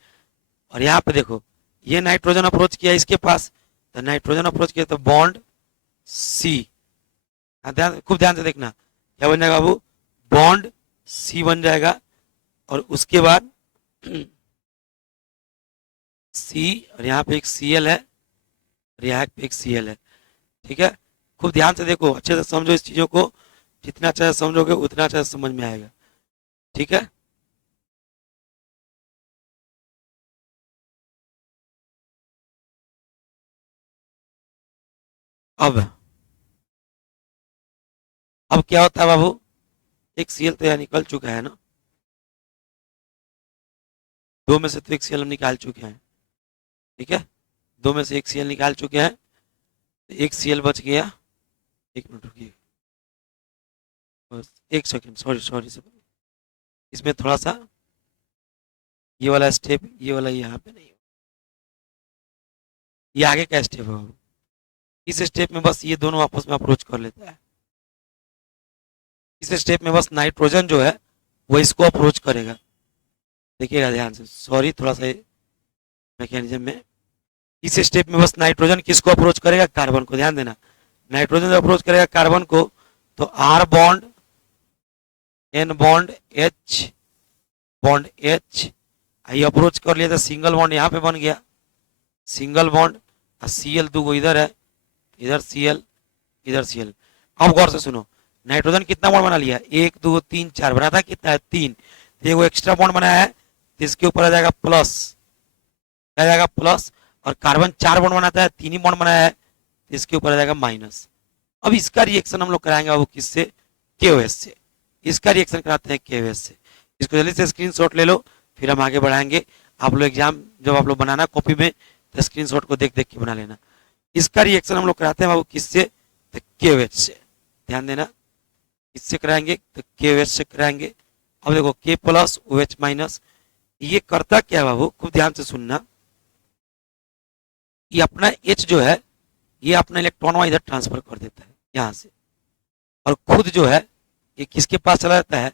और यहाँ पे देखो ये नाइट्रोजन अप्रोच किया इसके पास, तो नाइट्रोजन अप्रोच किया तो बॉन्ड C, खूब ध्यान से देखना क्या बन जाएगा बाबू, बॉन्ड C बन जाएगा। और उसके बाद C, और यहाँ पे एक Cl है, और यहाँ पे एक Cl है, ठीक है। खूब ध्यान से देखो, अच्छे से समझो इस चीजों को, जितना अच्छा से समझोगे उतना अच्छा से समझ में आएगा, ठीक है। अब क्या होता है बाबू, एक Cl तो यहाँ निकल चुका है ना, दो में से तो एक Cl हम निकाल चुके हैं, ठीक है, दो में से एक Cl निकाल चुके हैं, तो एक Cl बच गया। एक मिनट रुकिए, बस एक सेकंड, सॉरी सॉरी सर, इसमें थोड़ा सा ये वाला स्टेप, ये वाला यहाँ पे नहीं, ये आगे का स्टेप है बाबू, इस स्टेप में बस ये दोनों आपस में अप्रोच कर लेता है, इस स्टेप में बस नाइट्रोजन जो है वो इसको अप्रोच करेगा, देखिएगा ध्यान से, सॉरी थोड़ा सा मैकेनिज्म में, इस स्टेप में बस नाइट्रोजन किसको अप्रोच करेगा, कार्बन को, ध्यान देना, नाइट्रोजन जब अप्रोच करेगा कार्बन को तो R bond N bond H, ये अप्रोच कर लिया था, सिंगल बॉन्ड यहाँ पे बन गया, सिंगल बॉन्ड, Cl दो इधर है, इधर Cl, इधर Cl। अब गौर से सुनो, नाइट्रोजन कितना बॉन्ड बना लिया, 1 2 3 4 बना था, कितना है 3, तो एक्स्ट्रा बॉन्ड बनाया है, तो इसके ऊपर आ जाएगा प्लस, आ जाएगा प्लस, और कार्बन 4 बॉन्ड बनाता है, 3 ही बॉन्ड बनाया है, तो इसके ऊपर आ जाएगा माइनस। अब इसका रिएक्शन हम लोग कराएंगे बाबू किससे, KOH से, इसका रिएक्शन कराते हैं KOH से। इसको जल्दी से स्क्रीनशॉट ले लो, फिर हम आगे बढ़ाएंगे। आप लोग एग्जाम जब आप लोग बनाना कॉपी में, तो स्क्रीनशॉट को देख देख के बना लेना। इसका रिएक्शन हम लोग कराते हैं बाबू किससे, तो KOH से, ध्यान देना, इससे कराएंगे तो KOH से कराएंगे। अब देखो K प्लस OH माइनस, ये करता क्या बाबू, खूब ध्यान से सुनना, ये अपना H जो है ये अपना इलेक्ट्रॉन वहां इधर ट्रांसफर कर देता है यहाँ से, और खुद जो है ये किसके पास चला जाता है,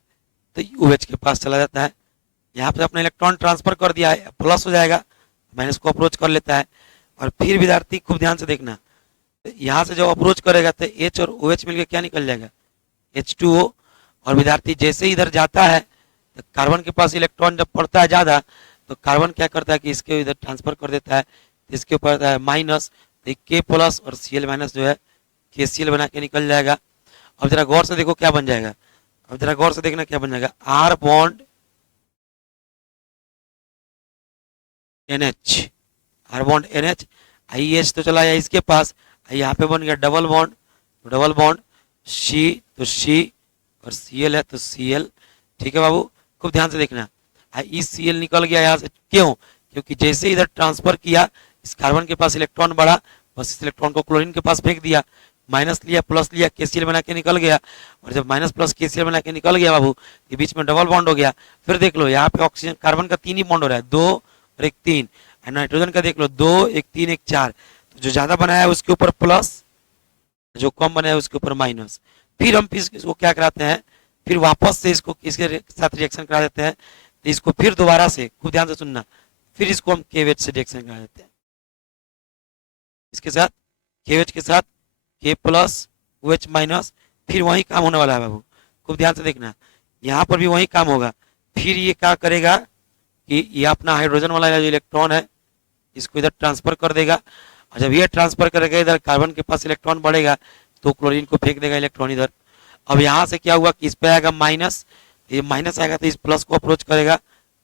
तो OH के पास चला जाता है, यहाँ पे अपना इलेक्ट्रॉन ट्रांसफर कर दिया है, प्लस हो जाएगा, माइनस को अप्रोच कर लेता है। और फिर विद्यार्थी खूब ध्यान से देखना, तो यहाँ से जब अप्रोच करेगा तो H और OH मिलकर क्या निकल जाएगा, H2O। और विद्यार्थी जैसे ही इधर जाता है तो कार्बन के पास इलेक्ट्रॉन जब पड़ता है ज्यादा, तो कार्बन क्या करता है कि इसके इधर ट्रांसफर कर देता है, तो इसके ऊपर आता है माइनस, तो K प्लस और Cl माइनस जो है KCl बना के निकल जाएगा। अब जरा गौर से देखो क्या बन जाएगा, अब जरा गौर से देखना क्या बन जाएगा, R bond NH, R bond NH, IH तो चला गया इसके पास, यहाँ पे बन गया डबल बॉन्ड, तो डबल बॉन्ड C, तो C, और Cl है तो Cl, ठीक है बाबू, खूब ध्यान से देखना, इस Cl निकल गया यहाँ से, क्यों, क्योंकि जैसे इधर ट्रांसफर किया, इस कार्बन के पास इलेक्ट्रॉन बढ़ा, बस इस इलेक्ट्रॉन को क्लोरीन के पास फेंक दिया, माइनस लिया प्लस लिया, KCl बना के निकल गया, और जब माइनस प्लस KCl बना के निकल गया बाबू, ये बीच में डबल बॉन्ड हो गया। फिर देख लो यहाँ पे ऑक्सीजन कार्बन का 3 ही बॉन्ड हो रहा है, 2 और 1 3, नाइट्रोजन का देख लो 2 1 3 1 4, तो जो ज्यादा बनाया है उसके ऊपर प्लस, जो कम बनाया है उसके ऊपर माइनस। फिर हम इसको क्या कराते हैं, फिर वापस से इसको इसके साथ रिएक्शन करा देते हैं, तो इसको फिर दोबारा से खूब ध्यान से सुनना, फिर इसको हम KOH से रिएक्शन करा देते हैं, इसके साथ KOH के साथ K प्लस OH माइनस, फिर वही काम होने वाला है बाबू, खूब ध्यान से देखना, यहाँ पर भी वही काम होगा। फिर ये क्या करेगा कि ये अपना हाइड्रोजन वाला जो इलेक्ट्रॉन है इसको इधर ट्रांसफर कर देगा, और जब ये ट्रांसफर करेगा इधर कार्बन के पास इलेक्ट्रॉन बढ़ेगा तो क्लोरीन को फेंक देगा इलेक्ट्रॉन इधर। अब यहाँ से क्या हुआ कि इस पे आएगा माइनस, ये माइनस आएगा तो इस प्लस को अप्रोच करेगा,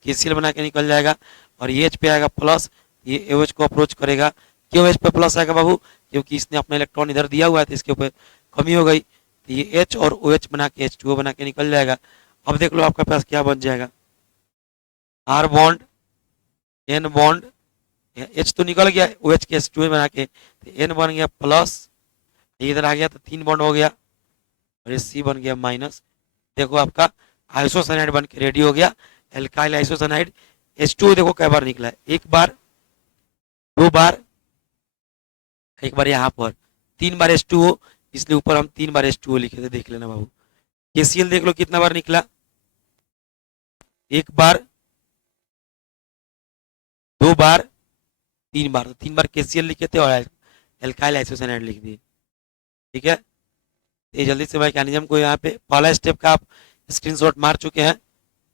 केसीएल बना के निकल जाएगा। और ये एच पे आएगा प्लस, ये एच को अप्रोच करेगा। क्यों एच पे प्लस आएगा बाबू? क्योंकि इसने अपना इलेक्ट्रॉन इधर दिया हुआ है तो इसके ऊपर कमी हो गई, तो ये एच और ओ एच बना के H2O बना के निकल जाएगा। अब देख लो आपका पास क्या बन जाएगा, R bond, N bond, H तो निकल गया ओ एच के H2O बना के, तो एन बन गया प्लस, इधर आ गया तो 3 बॉन्ड हो गया, और ये सी बन गया माइनस। देखो आपका आइसोसाइनाइड बन के रेडी हो गया, एल्काइल आइसोसाइनाइड। H2O देखो कई बार निकला है, एक बार, दो बार, एक बार यहाँ पर, 3 बार H2O, इसलिए ऊपर हम 3 बार H2O लिखे थे, देख लेना बाबू। KCl देख लो कितना बार निकला, एक बार, दो बार, 3 बार, तो 3 बार KCl लिखे थे और एल्काइल आइसोसाइनाइड लिख दिए। ठीक है, ये जल्दी से मैकेनिज्म को यहाँ पे पहला स्टेप का आप स्क्रीनशॉट मार चुके हैं,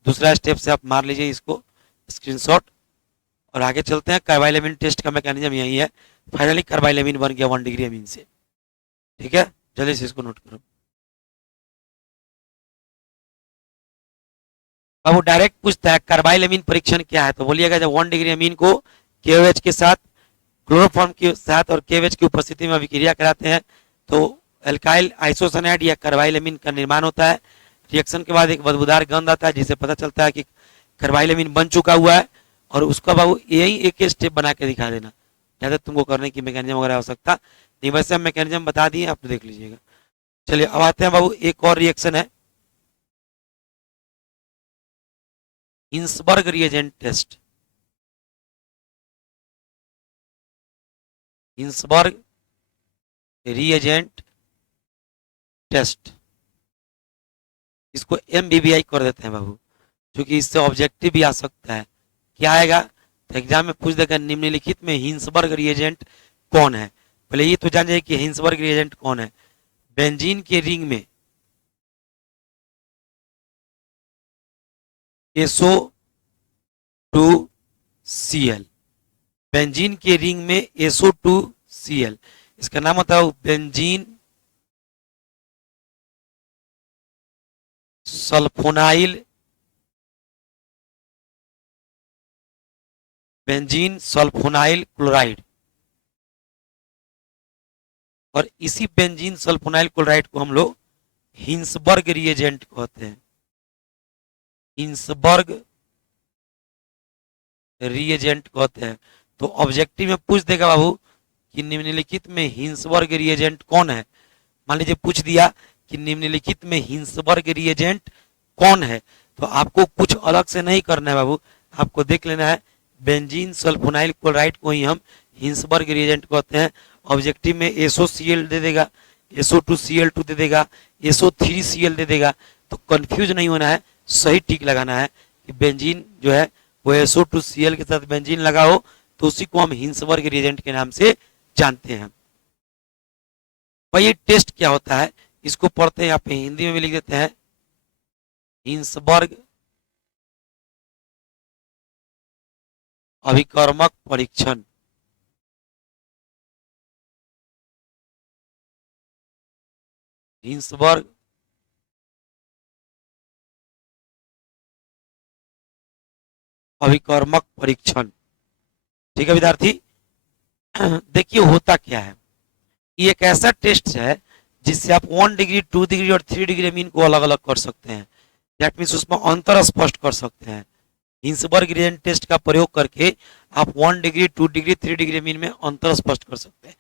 दूसरा स्टेप से आप मार लीजिए इसको स्क्रीनशॉट, और आगे चलते हैं। कार्बाइलेमिन टेस्ट का मैकेनिज्म यही है। फाइनली कार्बाइलेमिन बन गया 1 डिग्री अमीन से। ठीक है, जल्दी से इसको नोट करो। अब वो डायरेक्ट पूछता है कार्बाइलेमिन परीक्षण क्या है, तो बोलिएगा जब 1 डिग्री अमीन को KOH के साथ, क्लोरोफॉर्म के साथ और KOH की उपस्थिति में अभिक्रिया कराते हैं तो एल्काइल आइसोसाइनाइड या कार्बाइलेमिन का निर्माण होता है। रिएक्शन के बाद एक बदबूदार गंध आता है जिससे पता चलता है कि कार्बाइलेमिन बन चुका हुआ है, और उसका बाबू यही एक स्टेप बना के दिखा देना, ज़्यादा तुमको करने की मैकेनिज्म वगैरह आवश्यकता नहीं, वैसे हम मैकेनिज्म बता दिए, आप तो देख लीजिएगा। चलिए अब आते हैं बाबू, एक और रिएक्शन है, Hinsberg reagent test. Hinsberg reagent test, इसको MBBI कर देते हैं बाबू, क्योंकि इससे ऑब्जेक्टिव भी आ सकता है। क्या आएगा तो एग्जाम में पूछ देगा निम्नलिखित में हिंसबर्ग रिएजेंट कौन है। पहले ये तो जान जाए कि हिंसबर्ग रिएजेंट कौन है। बेंजीन के रिंग में SO2Cl, बेंजीन के रिंग में SO2Cl, इसका नाम होता है benzene sulfonyl, benzene sulfonyl chloride. और इसी बेंजीन सल्फोनाइल क्लोराइड को हम लोग हिंसबर्ग रिएजेंट कहते हैं। हिंसबर्ग रिएजेंट कहते हैं। तो ऑब्जेक्टिव में पूछ देगा बाबू कि निम्नलिखित में हिंसबर्ग रिएजेंट कौन है। मान लीजिए पूछ दिया कि निम्नलिखित में हिंसबर्ग रिएजेंट कौन है, तो आपको कुछ अलग से नहीं करना है बाबू, आपको देख लेना है बेंजीन सल्फोनाइल क्लोराइड को ही हम हिंसबर्ग रिएजेंट कहते हैं। ऑब्जेक्टिव में SOCl दे देगा, SO2Cl2 दे देगा, SO3Cl दे देगा, तो कंफ्यूज नहीं होना है, सही टिक लगाना है कि बेंजीन जो है वो SO2Cl के साथ बेंजीन लगा हो तो उसी को हम हिंसबर्ग रिएजेंट के नाम से जानते हैं। भाई ये टेस्ट क्या होता है, इसको पढ़ते हैं, यहाँ पे हिंदी में भी लिख देते हैं, हिंसबर्ग अभिकर्मक परीक्षण। हिंसबर्ग अभिकर्मक परीक्षण। ठीक है विद्यार्थी, देखिए होता क्या है, ये एक ऐसा टेस्ट है जिससे आप 1 डिग्री, 2 डिग्री और 3 डिग्री अमीन को अलग अलग कर सकते हैं। दैट मीन्स उसमें अंतर स्पष्ट कर सकते हैं। हिंसबर्ग रिएजेंट टेस्ट का प्रयोग करके आप 1 डिग्री, 2 डिग्री, 3 डिग्री अमीन में अंतर स्पष्ट कर सकते हैं।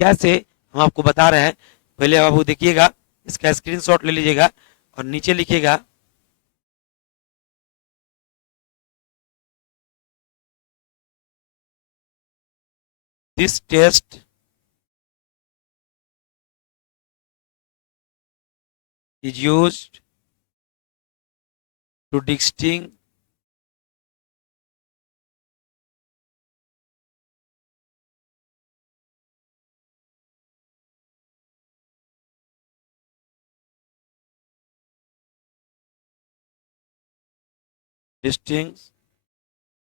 कैसे, हम आपको बता रहे हैं। पहले बाबू देखिएगा, इसका स्क्रीनशॉट ले लीजिएगा और नीचे लिखिएगा this test is used to distinguish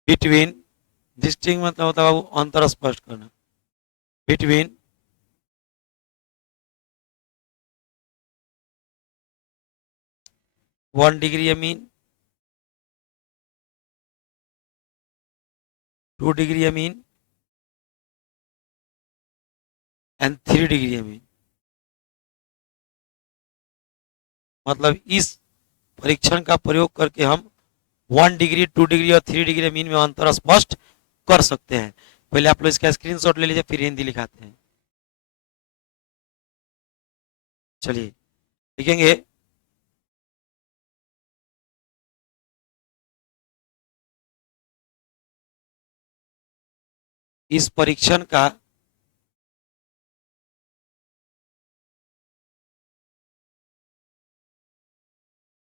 between, distinguish मतलब होता है बाबू अंतर स्पष्ट करना, between 1 degree amine, 2 degree amine and 3 degree amine. मतलब इस परीक्षण का प्रयोग करके हम 1 डिग्री, 2 डिग्री और 3 डिग्री अमीन में अंतर स्पष्ट कर सकते हैं। पहले आप लोग इसका स्क्रीनशॉट ले लीजिए, फिर हिंदी लिखाते हैं। चलिए लिखेंगे, इस परीक्षण का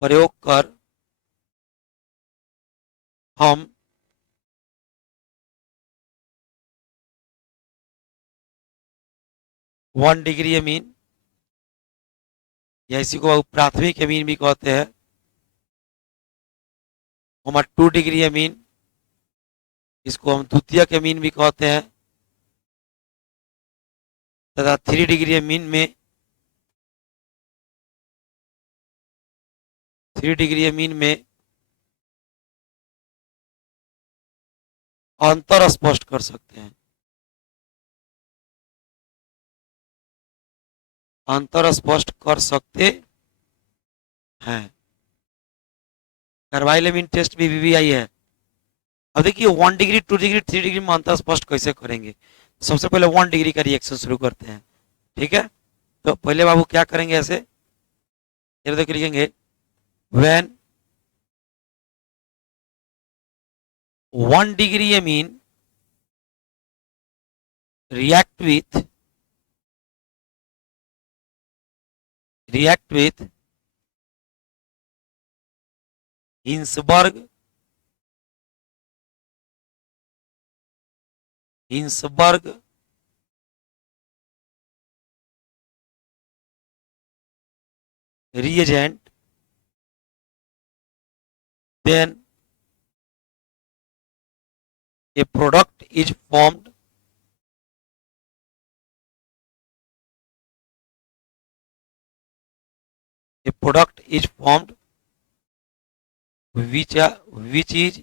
प्रयोग कर हम 1 डिग्री अमीन, या इसी को प्राथमिक अमीन भी कहते हैं, 2 डिग्री अमीन, इसको हम द्वितीयक अमीन भी कहते हैं, तथा 3 डिग्री अमीन में 3 डिग्री अमीन में अंतर स्पष्ट कर सकते हैं। अंतर स्पष्ट कर सकते हैं। कार्बाइल अमीन टेस्ट भी वीवीआई है। अब देखिए 1 डिग्री, 2 डिग्री, 3 डिग्री में अंतर स्पष्ट कैसे करेंगे। सबसे पहले 1 डिग्री का रिएक्शन शुरू करते हैं, ठीक है। तो पहले बाबू क्या करेंगे, ऐसे ये देखिए लिखेंगे, when 1 degree Amin react with Hinsberg reagent, then a product is formed which is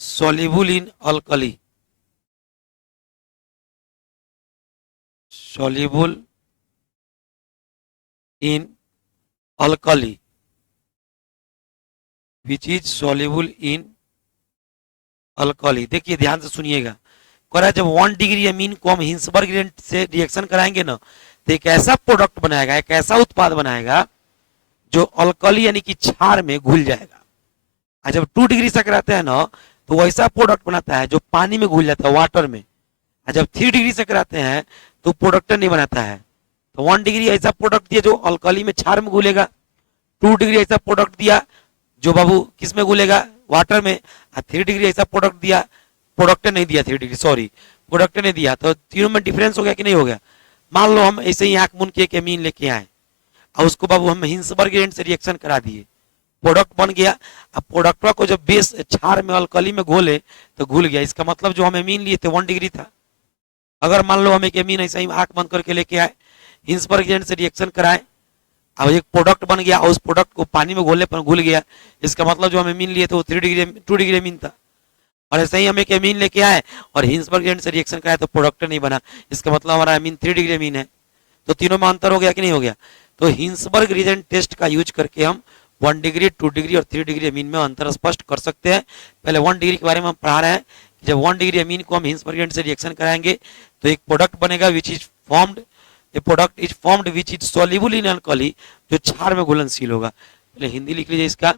soluble in alkali, soluble in alkali, which is soluble in alkali। देखिए ध्यान से सुनिएगा, कह रहा है जब 1 डिग्री अमीन को हम हिंसबर्ग रिएजेंट से रिएक्शन कराएंगे ना, तो एक ऐसा प्रोडक्ट बनाएगा, एक ऐसा उत्पाद बनाएगा जो अल्कली यानी कि क्षार में घुल जाएगा। और जब 2 डिग्री से कराते हैं ना, तो वैसा प्रोडक्ट बनाता है जो पानी में घुल जाता है, वाटर में। और जब 3 डिग्री से कराते हैं तो प्रोडक्ट नहीं बनाता है। तो 1 डिग्री ऐसा प्रोडक्ट दिया जो अल्कली में क्षार में घुलेगा, 2 डिग्री ऐसा प्रोडक्ट दिया जो बाबू किस में घुलेगा, वाटर में। और 3 डिग्री ऐसा प्रोडक्ट दिया, प्रोडक्ट नहीं दिया, 3 डिग्री सॉरी प्रोडक्ट नहीं दिया। तो तीनों में डिफरेंस हो गया कि नहीं हो गया। मान लो हम ऐसे ही आंख मुन के एक अमीन लेके आए और उसको बाबू हम हिंसबर्ग रिएजेंट से रिएक्शन करा दिए, प्रोडक्ट बन गया। अब प्रोडक्ट को जब बेस क्षार में अल्कली में घोले तो घुल गया। इसका मतलब जो हम अमीन लिए थे 1 डिग्री था। अगर मान लो हम एक अमीन ऐसा ही आंख बंद करके लेके आए, हिंसबर्ग रिएजेंट से रिएक्शन कराए, अब एक प्रोडक्ट बन गया और उस प्रोडक्ट को पानी में घोलने पर घुल गया, इसका मतलब जो हम अमीन लिए थे वो 2 डिग्री अमीन था। और ऐसे ही हम एक अमीन लेके आए और हिंसबर्ग रिएजेंट से रिएक्शन कराए तो प्रोडक्ट नहीं बना, इसका मतलब हमारा अमीन 3 डिग्री अमीन है। तो तीनों में अंतर हो गया कि नहीं हो गया। तो हिंसबर्ग रिएजेंट टेस्ट का यूज करके हम 1 डिग्री, 2 डिग्री और 3 डिग्री अमीन में अंतर स्पष्ट कर सकते हैं। पहले 1 डिग्री के बारे में हम पढ़ा रहे हैं कि जब 1 डिग्री अमीन को हम हिंसबर्ग रिएजेंट से रिएक्शन कराएंगे तो एक प्रोडक्ट बनेगा which is formed, A product is formed which is soluble in alkali, जो क्षार में घुलनशील होगा। पहले हिंदी लिख लीजिए इसका,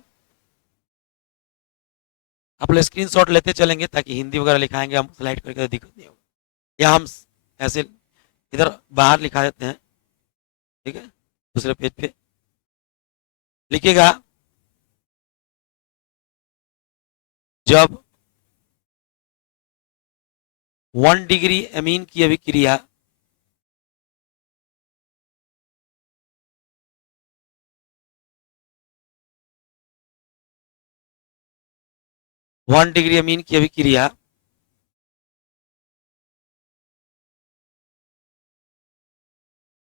आप लोग स्क्रीनशॉट लेते चलेंगे ताकि हिंदी वगैरह लिखाएंगे हम स्लाइड करके तो दिक्कत नहीं होगा, या हम ऐसे इधर बाहर लिखा देते हैं, ठीक है। दूसरे पेज पे लिखिएगा, जब 1 डिग्री अमीन की अभिक्रिया 1 डिग्री अमीन की अभिक्रिया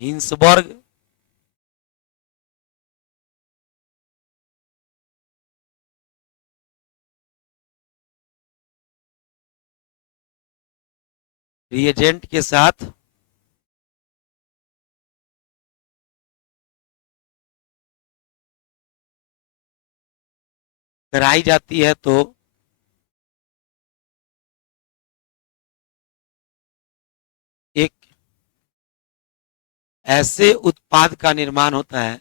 हिंसबर्ग रिएजेंट के साथ कराई जाती है तो एक ऐसे उत्पाद का निर्माण होता है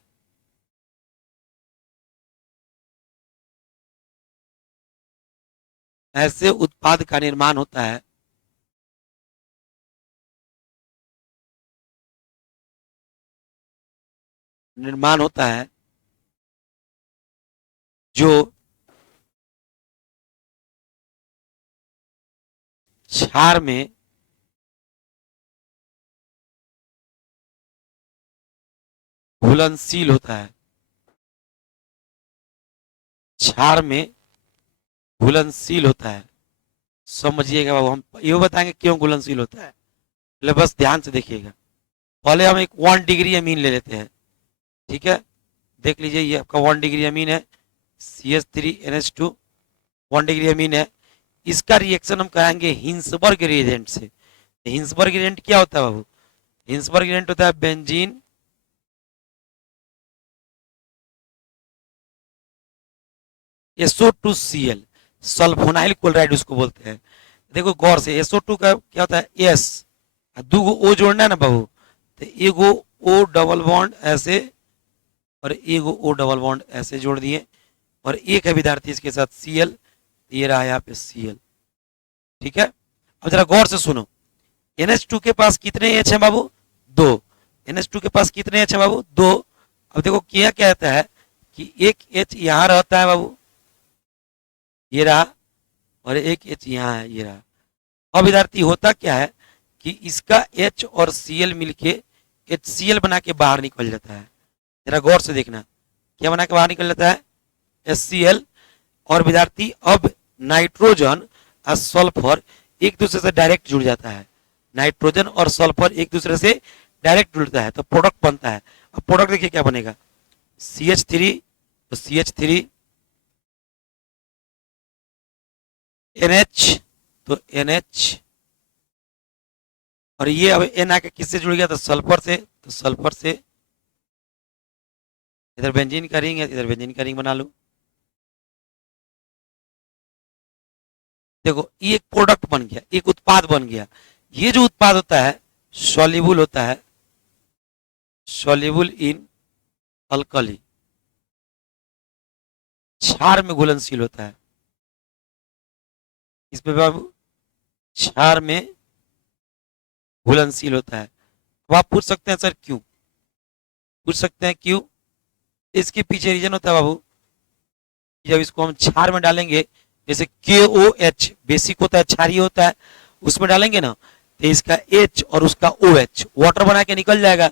ऐसे उत्पाद का निर्माण होता है निर्माण होता है जो क्षार में घुलनशील होता है। क्षार में घुलनशील होता है। समझिएगा बाबू, हम ये बताएंगे क्यों घुलनशील होता है, पहले बस ध्यान से देखिएगा। पहले हम एक 1 डिग्री अमीन ले लेते हैं, ठीक है। देख लीजिए ये आपका 1 डिग्री अमीन है, CH3NH2 1 डिग्री अमीन है। इसका रिएक्शन हम कराएंगे हिंसबर्ग रिएजेंट से। हिंसबर्ग रिएजेंट क्या होता है बाबू? हिंसबर्ग रिएजेंट होता है बेंजीन SO2Cl, सल्फोनाइल क्लोराइड उसको बोलते हैं। देखो गौर से, SO2 का क्या होता है S, दो गो O जोड़ना है ना बाबू, तो एगो O डबल बॉन्ड ऐसे और एगो O डबल बॉन्ड ऐसे जोड़ दिए, और एक है विद्यार्थी इसके साथ Cl, ये रहा यहाँ पे Cl, ठीक है। अब जरा गौर से सुनो, NH2 के पास कितने H है बाबू? 2। NH2 के पास कितने H है बाबू? 2। अब देखो क्या कहता है कि एक H यहाँ रहता है बाबू, ये रहा, और एक H यहाँ है, ये रहा। अब विद्यार्थी होता क्या है कि इसका H और Cl मिलके HCl बना के बाहर निकल जाता है। जरा गौर से देखना, क्या बना के बाहर निकल जाता है? HCl। और विद्यार्थी अब नाइट्रोजन और सल्फर एक दूसरे से डायरेक्ट जुड़ जाता है। नाइट्रोजन और सल्फर एक दूसरे से डायरेक्ट जुड़ता है तो प्रोडक्ट बनता है। अब प्रोडक्ट देखिए क्या बनेगा, CH3, तो CH3 NH, तो NH, और ये अब N आके किससे जुड़ गया? तो सल्फर से, तो सल्फर से इधर बेंजीन का रिंग है, इधर बेंजीन का रिंग बना लो। देखो ये एक प्रोडक्ट बन गया, एक उत्पाद बन गया। ये जो उत्पाद होता है सॉल्युबल होता है, सॉल्युबल इन अल्कली, क्षार में घुलनशील होता है। इसमें बाबू क्षार में घुलनशील होता है। अब आप पूछ सकते हैं सर क्यों, पूछ सकते हैं क्यों? इसके पीछे रीजन होता है बाबू, जब इसको हम क्षार में डालेंगे, जैसे KOH बेसिक होता है, क्षारीय होता है, उसमें डालेंगे ना तो इसका H और उसका OH वाटर बना के निकल जाएगा।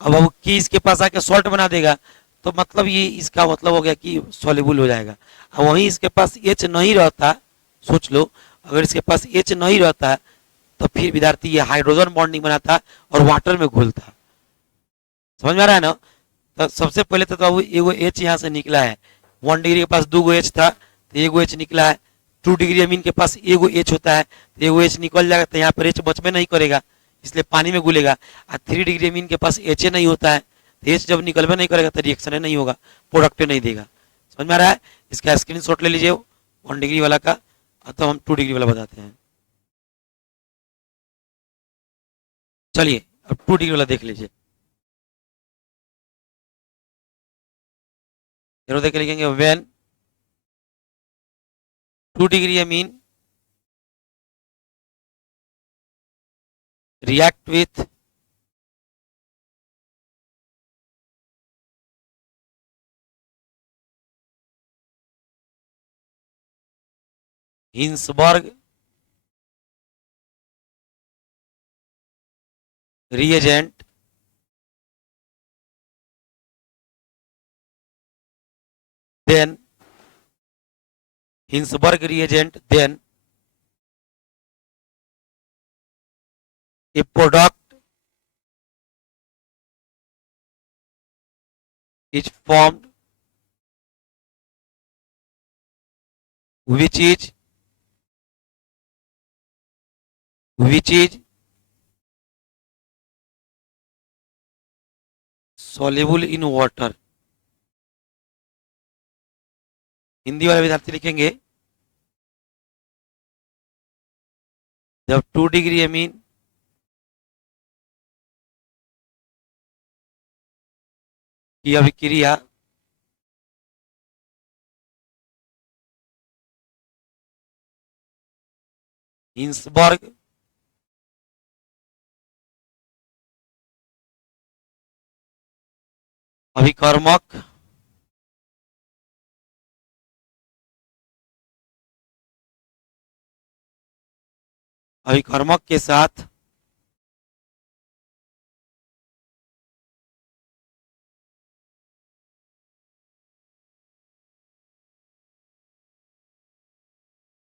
अब अब के इसके पास आके सॉल्ट बना देगा, तो मतलब ये इसका मतलब हो गया कि सॉल्युबल हो जाएगा। अब वहीं इसके पास H नहीं रहता, सोच लो अगर इसके पास H नहीं रहता तो फिर विद्यार्थी ये हाइड्रोजन बॉन्डिंग बनाता और वाटर में घुलता। समझ में आ रहा है ना? तो सबसे पहले तो बाबू एगो H यहाँ से निकला है, 1 डिग्री के पास 2 H था तो एगो H निकला है। 2 डिग्री अमीन के पास एगो H होता है तो एगो H निकल जाएगा, तो यहाँ पर H बच में नहीं करेगा, इसलिए पानी में घुलेगा। और 3 डिग्री अमीन के पास H नहीं होता है तो H जब निकलवे नहीं करेगा तो रिएक्शन नहीं होगा, प्रोडक्ट नहीं देगा। समझ में आ रहा है? इसका स्क्रीनशॉट ले लीजिए 1 डिग्री वाला का, तो हम 2 डिग्री वाला बताते हैं। चलिए अब 2 डिग्री वाला देख लीजिए, जरूर देख लिखेंगे when 2 degree Amin react with Hinsberg reagent, then Hinsberg reagent, then a product is formed which is soluble in water. Hindi वाले विद्यार्थी लिखेंगे जब 2 डिग्री अमीन की अभिक्रिया हिंसबर्ग अभिकर्मक अभिकर्मक के साथ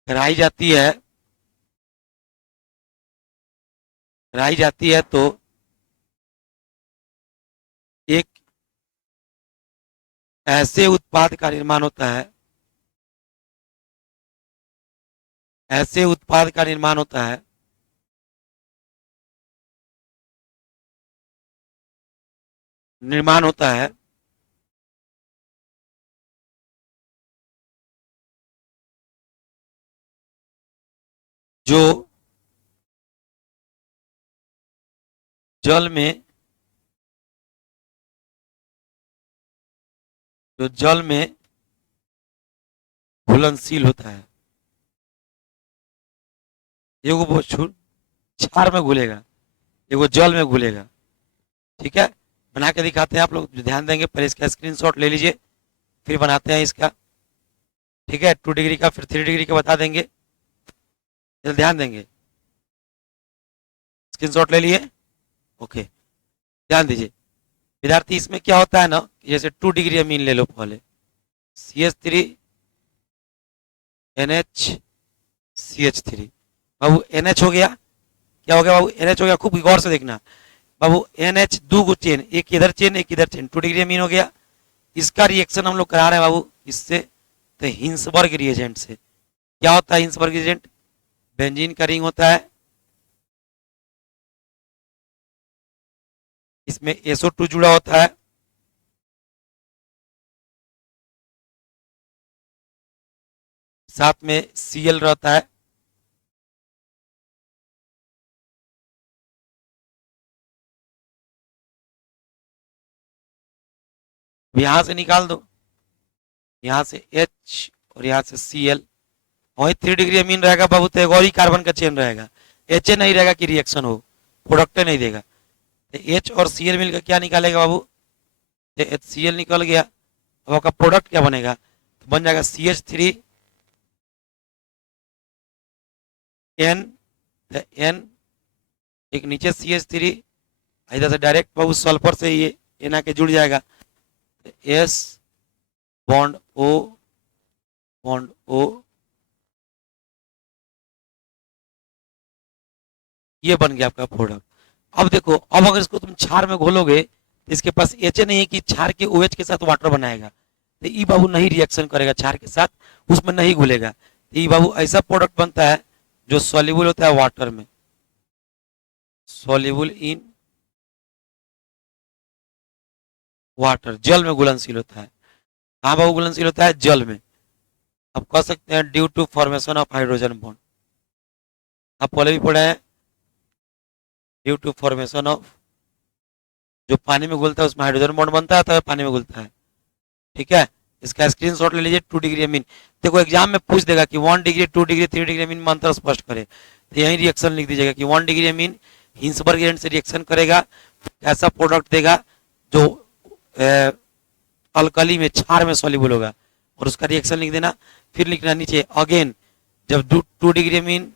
कराई जाती है तो एक ऐसे उत्पाद का निर्माण होता है, ऐसे उत्पाद का निर्माण होता है निर्माण होता है जो जल में घुलनशील होता है। एगो क्षार में घुलेगा, एगो जल में घुलेगा। ठीक है, बना के दिखाते हैं, आप लोग ध्यान देंगे। पहले इसका स्क्रीनशॉट ले लीजिए, फिर बनाते हैं इसका। ठीक है, 2 डिग्री का फिर 3 डिग्री का बता देंगे, ध्यान देंगे। स्क्रीनशॉट ले लिए? ओके, ध्यान दीजिए विद्यार्थी। इसमें क्या होता है ना, जैसे 2 डिग्री अमीन ले लो पहले, CH3 NH बाबू NH हो गया। क्या हो गया बाबू? NH हो गया। खूब गौर से देखना बाबू, NH दो गो चेन, एक इधर चेन एक इधर चेन, 2 डिग्री अमीन हो गया। इसका रिएक्शन हम लोग करा रहे हैं बाबू इससे, तो हिंसबर्ग रिएजेंट से। क्या होता है हिंसबर्ग रिएजेंट? बेंजीन का रिंग होता है, इसमें SO2 जुड़ा होता है, साथ में Cl रहता है। यहां से निकाल दो, यहां से H और यहां से Cl। वही 3 डिग्री अमीन रहेगा बाबू, तो एक और ही कार्बन का चेन रहेगा। HA नहीं रहेगा कि रिएक्शन हो, प्रोडक्ट नहीं देगा। तो H और Cl मिलकर क्या निकालेगा बाबू? तो HCl निकल गया। अब आपका प्रोडक्ट क्या बनेगा? तो बन जाएगा CH3 N, N एक नीचे CH3, इधर से डायरेक्ट बाबू सल्फर से ये N आके जुड़ जाएगा, S bond O bond O, ये बन गया आपका प्रोडक्ट। अब देखो, अब अगर इसको तुम क्षार में घोलोगे तो इसके पास HA नहीं है कि क्षार के OH के साथ वाटर बनाएगा, तो ई बाबू नहीं रिएक्शन करेगा क्षार के साथ, उसमें नहीं घुलेगा। तो ई बाबू ऐसा प्रोडक्ट बनता है जो सॉल्युबल होता है वाटर में, सॉल्युबल इन वाटर, जल में घुलनशील होता है। कहाँ बाबू घुलनशील होता है? जल में। अब कह सकते हैं due to formation of hydrogen bond, आप पहले भी पढ़े हैं, ड्यू टू फॉर्मेशन ऑफ, जो पानी में घुलता है उसमें हाइड्रोजन बॉन्ड बनता है, तो पानी में घुलता है। ठीक है, इसका स्क्रीनशॉट ले लीजिए। 2 डिग्री अमीन, देखो एग्जाम में पूछ देगा कि 1 डिग्री 2 डिग्री 3 डिग्री अमीन में अंतर स्पष्ट करे, तो यही रिएक्शन लिख दीजिएगा कि 1 डिग्री अमीन हिंसबर्ग एजेंट से रिएक्शन करेगा, ऐसा प्रोडक्ट देगा जो अल्कली में क्षार में सॉल्युबल होगा, और उसका रिएक्शन लिख देना। फिर लिखना नीचे अगेन, जब 2 डिग्री अमीन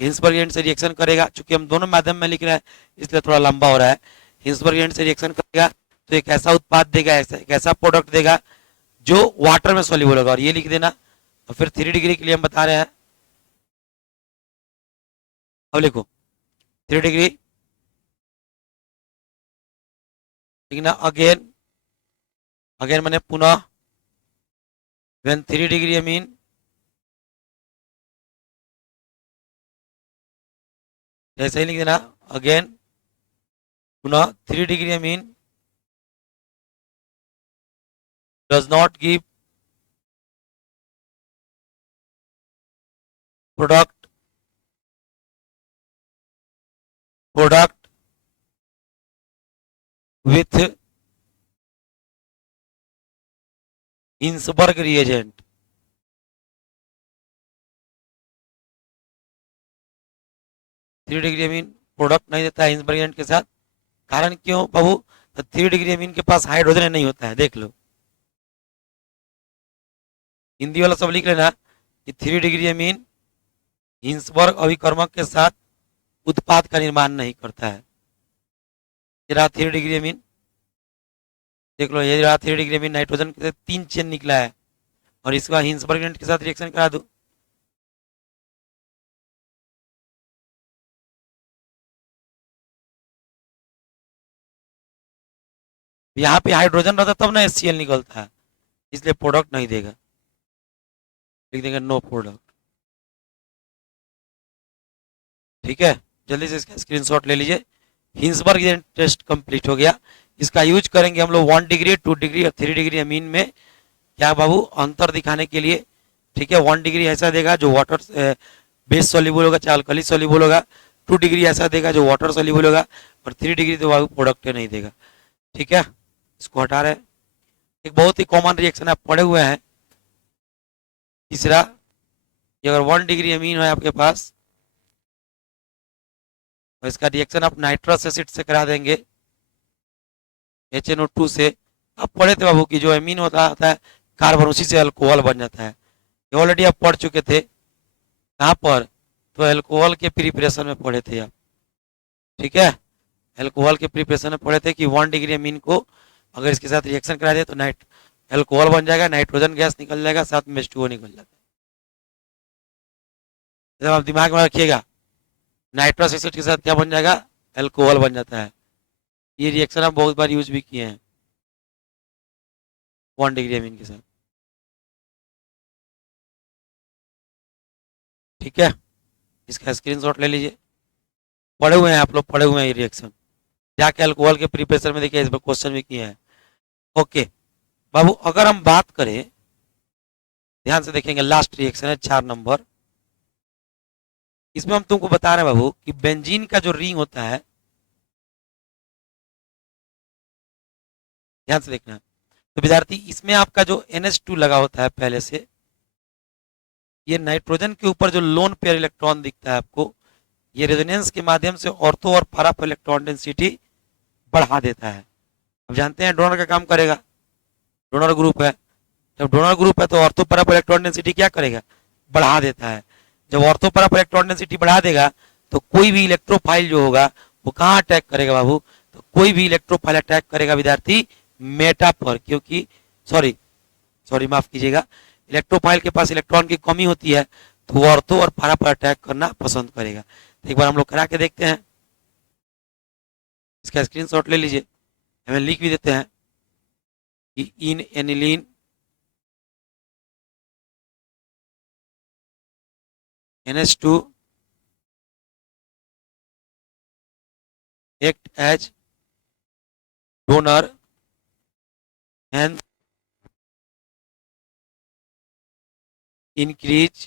हिंसबर्ग एजेंट से रिएक्शन करेगा, चूंकि हम दोनों माध्यम में लिख रहे हैं इसलिए थोड़ा लंबा हो रहा है, हिंसबर्ग एजेंट से रिएक्शन करेगा तो एक ऐसा उत्पाद देगा, एक ऐसा प्रोडक्ट देगा जो वाटर में सॉल्युबल होगा, और ये लिख देना। और फिर 3 डिग्री के लिए हम बता रहे हैं, अब लिखो 3 डिग्री लिखना अगेन, अगेन मैंने पुनः, व्हेन 3 डिग्री अमीन ऐसे ही लिख देना अगेन, पुनः 3 degree Amin does not give product with Hinsberg reagent. 3 degree Amin product नहीं देता है हिंसबर्ग reagent के साथ। कारण क्यों बाबू? तो 3 डिग्री अमीन के पास हाइड्रोजन नहीं होता है, देख लो। हिंदी वाला सब लिख लेना कि 3 डिग्री अमीन हिंसबर्ग अभिकर्मक के साथ उत्पाद का निर्माण नहीं करता है। ये रहा 3 डिग्री अमीन, देख लो। ये रहा 3 डिग्री अमीन, नाइट्रोजन के 3 चेन निकला है, और इसका हिंसबर्ग reagent के साथ रिएक्शन करा दो। यहाँ पे हाइड्रोजन रहता तब ना HCl निकलता है, इसलिए प्रोडक्ट नहीं देगा, लिख देंगे नो प्रोडक्ट। ठीक है, जल्दी से इसका स्क्रीनशॉट ले लीजिए। हिंसबर्ग टेस्ट कंप्लीट हो गया। इसका यूज करेंगे हम लोग 1 डिग्री, 2 डिग्री और 3 डिग्री अमीन में, क्या बाबू, अंतर दिखाने के लिए। ठीक है, 1 डिग्री ऐसा देगा जो वाटर बेस सोल्यूबल होगा, चाहे अल्कली सोल्यूबल होगा। 2 डिग्री ऐसा देगा जो वाटर सोल्यूबल होगा, और 3 डिग्री तो बाबू प्रोडक्ट नहीं देगा। ठीक है, इसको हटा रहे हैं। एक बहुत ही कॉमन रिएक्शन आप पढ़े हुए हैं, तीसरा, अगर 1 डिग्री अमीन है आपके पास, तो इसका रिएक्शन आप नाइट्रस एसिड से करा देंगे, HNO2 से। आप पढ़े थे बाबू कि जो अमीन होता है कार्बन, उसी से अल्कोहल बन जाता है। ये ऑलरेडी आप पढ़ चुके थे। कहाँ पर? तो अल्कोहल के प्रिपरेशन में पढ़े थे आप। ठीक है, अल्कोहल के प्रिपरेशन में पढ़े थे कि 1 डिग्री अमीन को अगर इसके साथ रिएक्शन करा दे तो नाइट अल्कोहल बन जाएगा, नाइट्रोजन गैस निकल जाएगा, साथ में H2O निकल जाएगा। जब आप दिमाग में रखिएगा, नाइट्रस एसिड के साथ क्या बन जाएगा? अल्कोहल बन जाता है। ये रिएक्शन आप बहुत बार यूज भी किए हैं 1 डिग्री अमीन के साथ। ठीक है, इसका स्क्रीनशॉट ले लीजिए। पढ़े हुए हैं आप लोग, पढ़े हुए हैं ये रिएक्शन, जाके अल्कोहल के प्रिपरेशन में देखिए, इस पर क्वेश्चन भी किए हैं। ओके बाबू, अगर हम बात करें, ध्यान से देखेंगे, लास्ट रिएक्शन है 4 नंबर। इसमें हम तुमको बता रहे हैं बाबू कि बेंजीन का जो रिंग होता है, ध्यान से देखना। तो विद्यार्थी, इसमें आपका जो NH2 लगा होता है पहले से, ये नाइट्रोजन के ऊपर जो लोन पेयर इलेक्ट्रॉन दिखता है आपको, ये रेजोनेंस के माध्यम से ऑर्थो और पैरा पर इलेक्ट्रॉन डेंसिटी बढ़ा देता है। अब जानते हैं डोनर का काम करेगा, डोनर ग्रुप है। जब डोनर ग्रुप है तो ऑर्थो पैरा पर इलेक्ट्रॉन डेंसिटी क्या करेगा? बढ़ा देता है। जब ऑर्थो पैरा पर इलेक्ट्रॉन डेंसिटी बढ़ा देगा तो कोई भी इलेक्ट्रोफाइल जो होगा वो कहाँ अटैक करेगा बाबू? तो कोई भी इलेक्ट्रोफाइल अटैक करेगा विद्यार्थी मेटा पर, क्योंकि सॉरी सॉरी माफ कीजिएगा, इलेक्ट्रोफाइल के पास इलेक्ट्रॉन की कमी होती है, तो वो ऑर्थो और पैरा पर अटैक करना पसंद करेगा। तो एक बार हम लोग करा के देखते हैं, इसका स्क्रीनशॉट ले लीजिए, हमें लिख भी देते हैं कि इन aniline NH2 act as donor and increase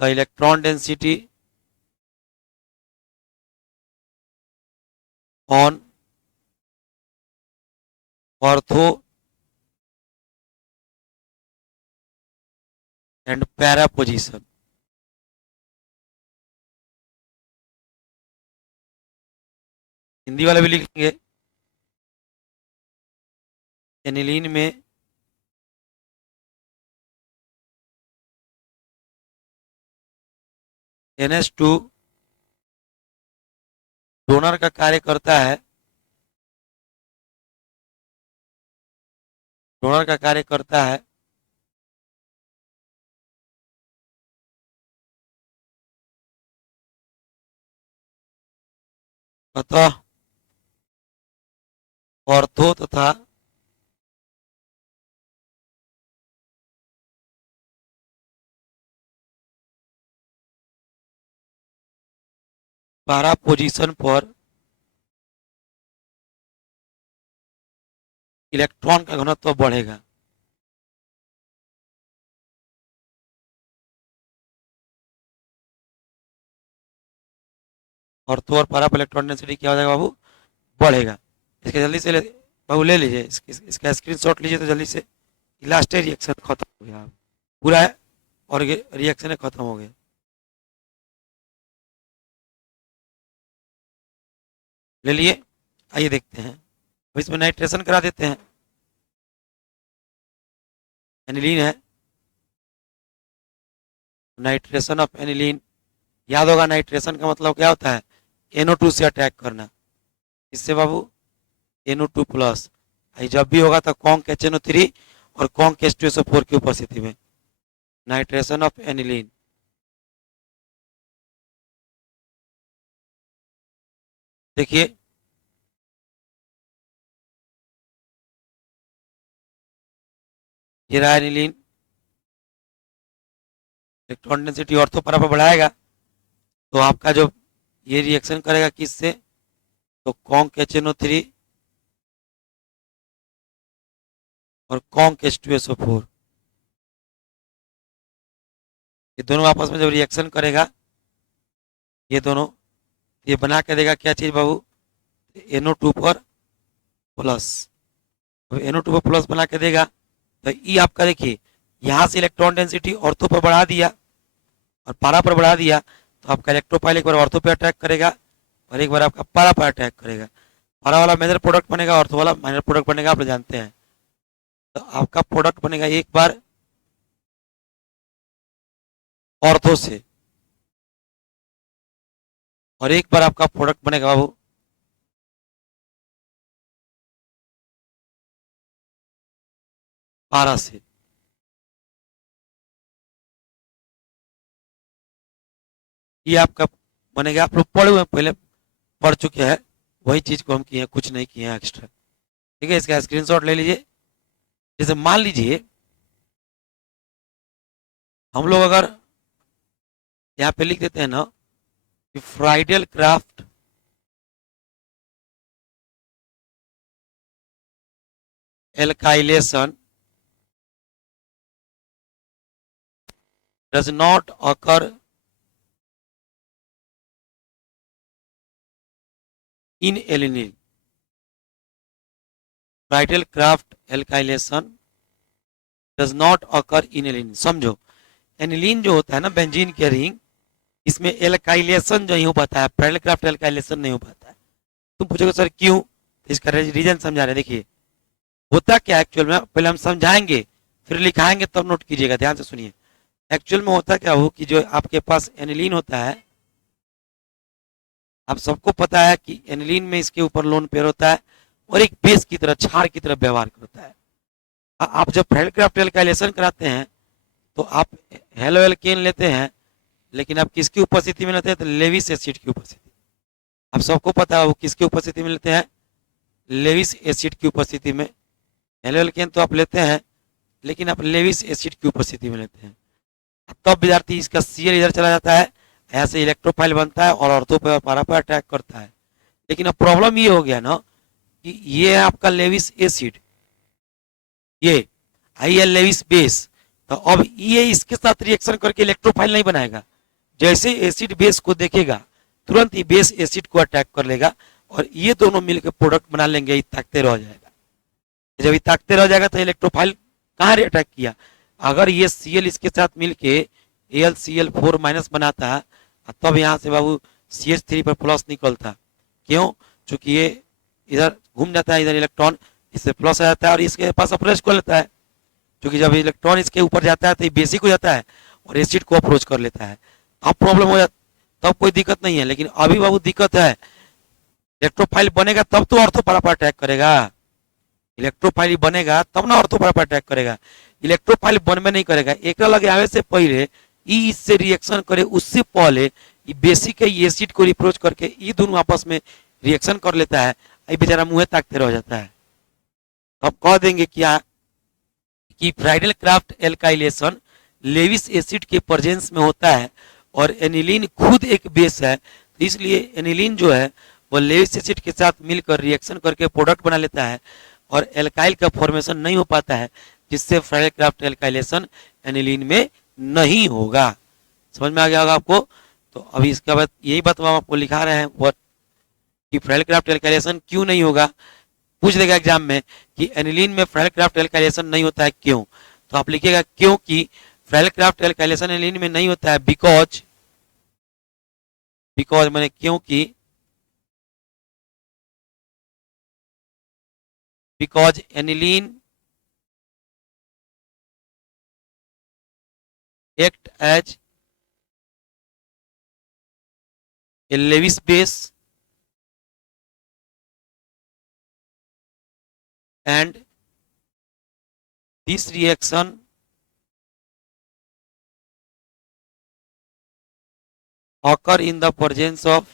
the electron density on ortho and para position। Hindi वाला भी लिखेंगे, एनिलीन में NH2 डोनर का कार्य करता है, डोनर का कार्य करता है अतः ऑर्थो तथा पैरा पोजीशन पर इलेक्ट्रॉन का घनत्व बढ़ेगा। ऑर्थो और para पर इलेक्ट्रॉन डेंसिटी क्या हो जाएगा बाबू, बढ़ेगा। इसके जल्दी से बाबू ले लीजिए, इसका स्क्रीनशॉट लीजिए तो जल्दी से। लास्ट रिएक्शन खत्म हो गया, पूरा है और रिएक्शन खत्म हो गया। ले लिए, आइए देखते हैं। अब इसमें नाइट्रेशन करा देते हैं। एनिलीन है, नाइट्रेशन ऑफ एनिलीन। याद होगा नाइट्रेशन का मतलब क्या होता है, NO2 से अटैक करना। इससे बाबू NO2 प्लस, जब भी होगा तो कॉन्क HNO3 और कॉन्क H2SO4 की उपस्थिति में। नाइट्रेशन ऑफ एनिलीन, देखिए ये रहा aniline. Electron density ortho para पर बढ़ाएगा तो आपका जो ये रिएक्शन करेगा किससे, तो कॉन्क HNO3 और कॉन्क H2SO4, ये दोनों आपस में जब रिएक्शन करेगा, ये दोनों, ये बना के देगा क्या चीज बाबू, NO2 पर प्लस। NO2 पर प्लस बना के देगा तो ई आपका देखिए यहाँ से इलेक्ट्रॉन डेंसिटी ऑर्थो पर बढ़ा दिया और पारा पर बढ़ा दिया, तो आपका इलेक्ट्रोफाइल एक बार ऑर्थो पे अटैक करेगा और एक बार आपका पारा पर अटैक करेगा। पारा वाला मेजर प्रोडक्ट बनेगा, ऑर्थो वाला माइनर प्रोडक्ट बनेगा, आप लोग जानते हैं। तो आपका प्रोडक्ट बनेगा एक बार ऑर्थो से और एक बार आपका प्रोडक्ट बनेगा बाबू पारा से। ये आपका बनेगा, आप लोग पढ़े हुए पहले पढ़ चुके हैं, वही चीज को हम किए हैं, कुछ नहीं किए हैं एक्स्ट्रा। ठीक है, इसका स्क्रीनशॉट ले लीजिए। जैसे मान लीजिए हम लोग अगर यहाँ पे लिख देते हैं ना कि Friedl craft alkylation does not occur in alanine. Friedel Crafts alkylation does not occur in alanine. समझो, एनिलीन जो होता है ना बेंजीन के रिंग, इसमें एल्काइलेशन जो हो पाता है, फ्राइडल क्राफ्ट एल्काइलेशन नहीं हो पाता है। तुम पूछोगे सर क्यों, इसका रीजन समझा रहे। देखिए होता क्या एक्चुअल में, पहले हम समझाएंगे फिर लिखाएंगे, तब नोट कीजिएगा, ध्यान से सुनिए। एक्चुअल में होता क्या हो कि जो आपके पास एनिलीन होता है, आप सबको पता है कि एनिलीन में इसके ऊपर लोन पेयर होता है और एक बेस की तरह, क्षार की तरह व्यवहार करता है। आप जब फ्राइडल क्राफ्ट एल्काइलेशन कराते हैं तो आप हेलो एल्केन लेते हैं, लेकिन आप किसकी उपस्थिति में लेते हैं, तो लेविस एसिड की उपस्थिति। आप सबको पता है वो किसकी उपस्थिति में लेते हैं, लेविस एसिड की उपस्थिति में। हेलो एल्केन तो आप लेते हैं, लेकिन आप लेविस एसिड की उपस्थिति में लेते हैं। तब विद्यार्थी इसका सीएल इधर चला जाता है, ऐसे इलेक्ट्रोफाइल बनता है और ऑर्थो पे और पारा पे अटैक करता है। लेकिन अब प्रॉब्लम ये हो गया ना कि ये आपका लेविस एसिड, ये आई लेविस बेस, तो अब ये इसके साथ रिएक्शन करके इलेक्ट्रोफाइल नहीं बनाएगा। जैसे एसिड बेस को देखेगा तुरंत ही बेस एसिड को अटैक कर लेगा और ये दोनों मिलकर प्रोडक्ट बना लेंगे, ये ताकते रह जाएगा। जब ये ताकते रह जाएगा तो इलेक्ट्रोफाइल कहाँ अटैक किया, अगर ये Cl इसके साथ मिलके AlCl4 माइनस बनाता है, तब यहाँ से बाबू CH3 पर प्लस निकलता। क्यों, चूंकि ये इधर घूम जाता है, इधर इलेक्ट्रॉन इससे प्लस आ जाता है और इसके पास अप्रोच कर लेता है। क्योंकि जब इलेक्ट्रॉन इसके ऊपर जाता है तो ये बेसिक हो जाता है और एसिड को अप्रोच कर लेता है। अब प्रॉब्लम हो जाता, तब कोई दिक्कत नहीं है। लेकिन अभी बाबू दिक्कत है, इलेक्ट्रोफाइल बनेगा तब तो ऑर्थो para पर अटैक करेगा। इलेक्ट्रोफाइल बनेगा तब ना ऑर्थो para पर अटैक करेगा। इलेक्ट्रोफाइल बनबे नहीं करेगा, एक लगे आवे से पहले ई इससे रिएक्शन करे, उससे पहले ये बेसिक एसिड को रिप्रोच करके ये दोनों आपस में रिएक्शन कर लेता है, ये बेचारा मुंह ताकते रह जाता है। अब कह देंगे क्या कि Friedl craft alkylation Lewis acid के प्रेजेंस में होता है और एनिलीन खुद एक बेस है, तो इसलिए एनिलीन जो है वो लेविस एसिड के साथ मिलकर रिएक्शन करके प्रोडक्ट बना लेता है और एल्काइल का फॉर्मेशन नहीं हो पाता है, जिससे फ्राइडल-क्राफ्ट एल्काइलेशन एनिलीन में नहीं होगा। समझ में आ गया होगा आपको। तो अभी इसके बाद यही बात हम आपको लिखा रहे हैं वो कि फ्राइडल-क्राफ्ट एल्काइलेशन क्यों नहीं होगा। पूछ देगा एग्जाम में कि एनिलीन में फ्राइडल-क्राफ्ट एल्काइलेशन नहीं होता है क्यों, तो आप लिखिएगा क्योंकि फ्राइडल-क्राफ्ट एल्काइलेशन एनिलीन में नहीं होता है बिकॉज, मैंने क्योंकि, because aniline act as a Lewis base and this reaction occur in the presence of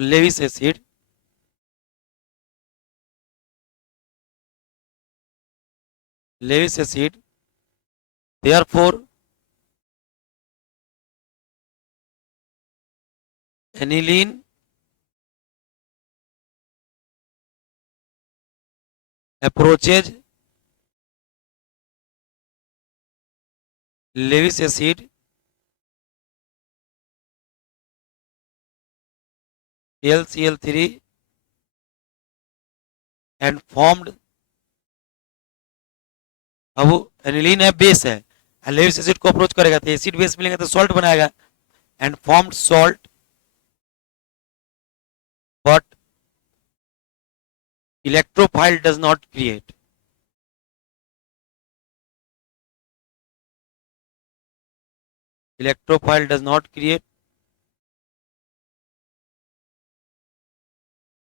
Lewis acid. Therefore aniline approaches Lewis acid LCl3 and formed, अब एनिलीन है बेस है, Lewis acid को अप्रोच करेगा तो acid base मिलेगा तो salt बनाएगा, and formed salt but electrophile does not create. Electrophile does not create.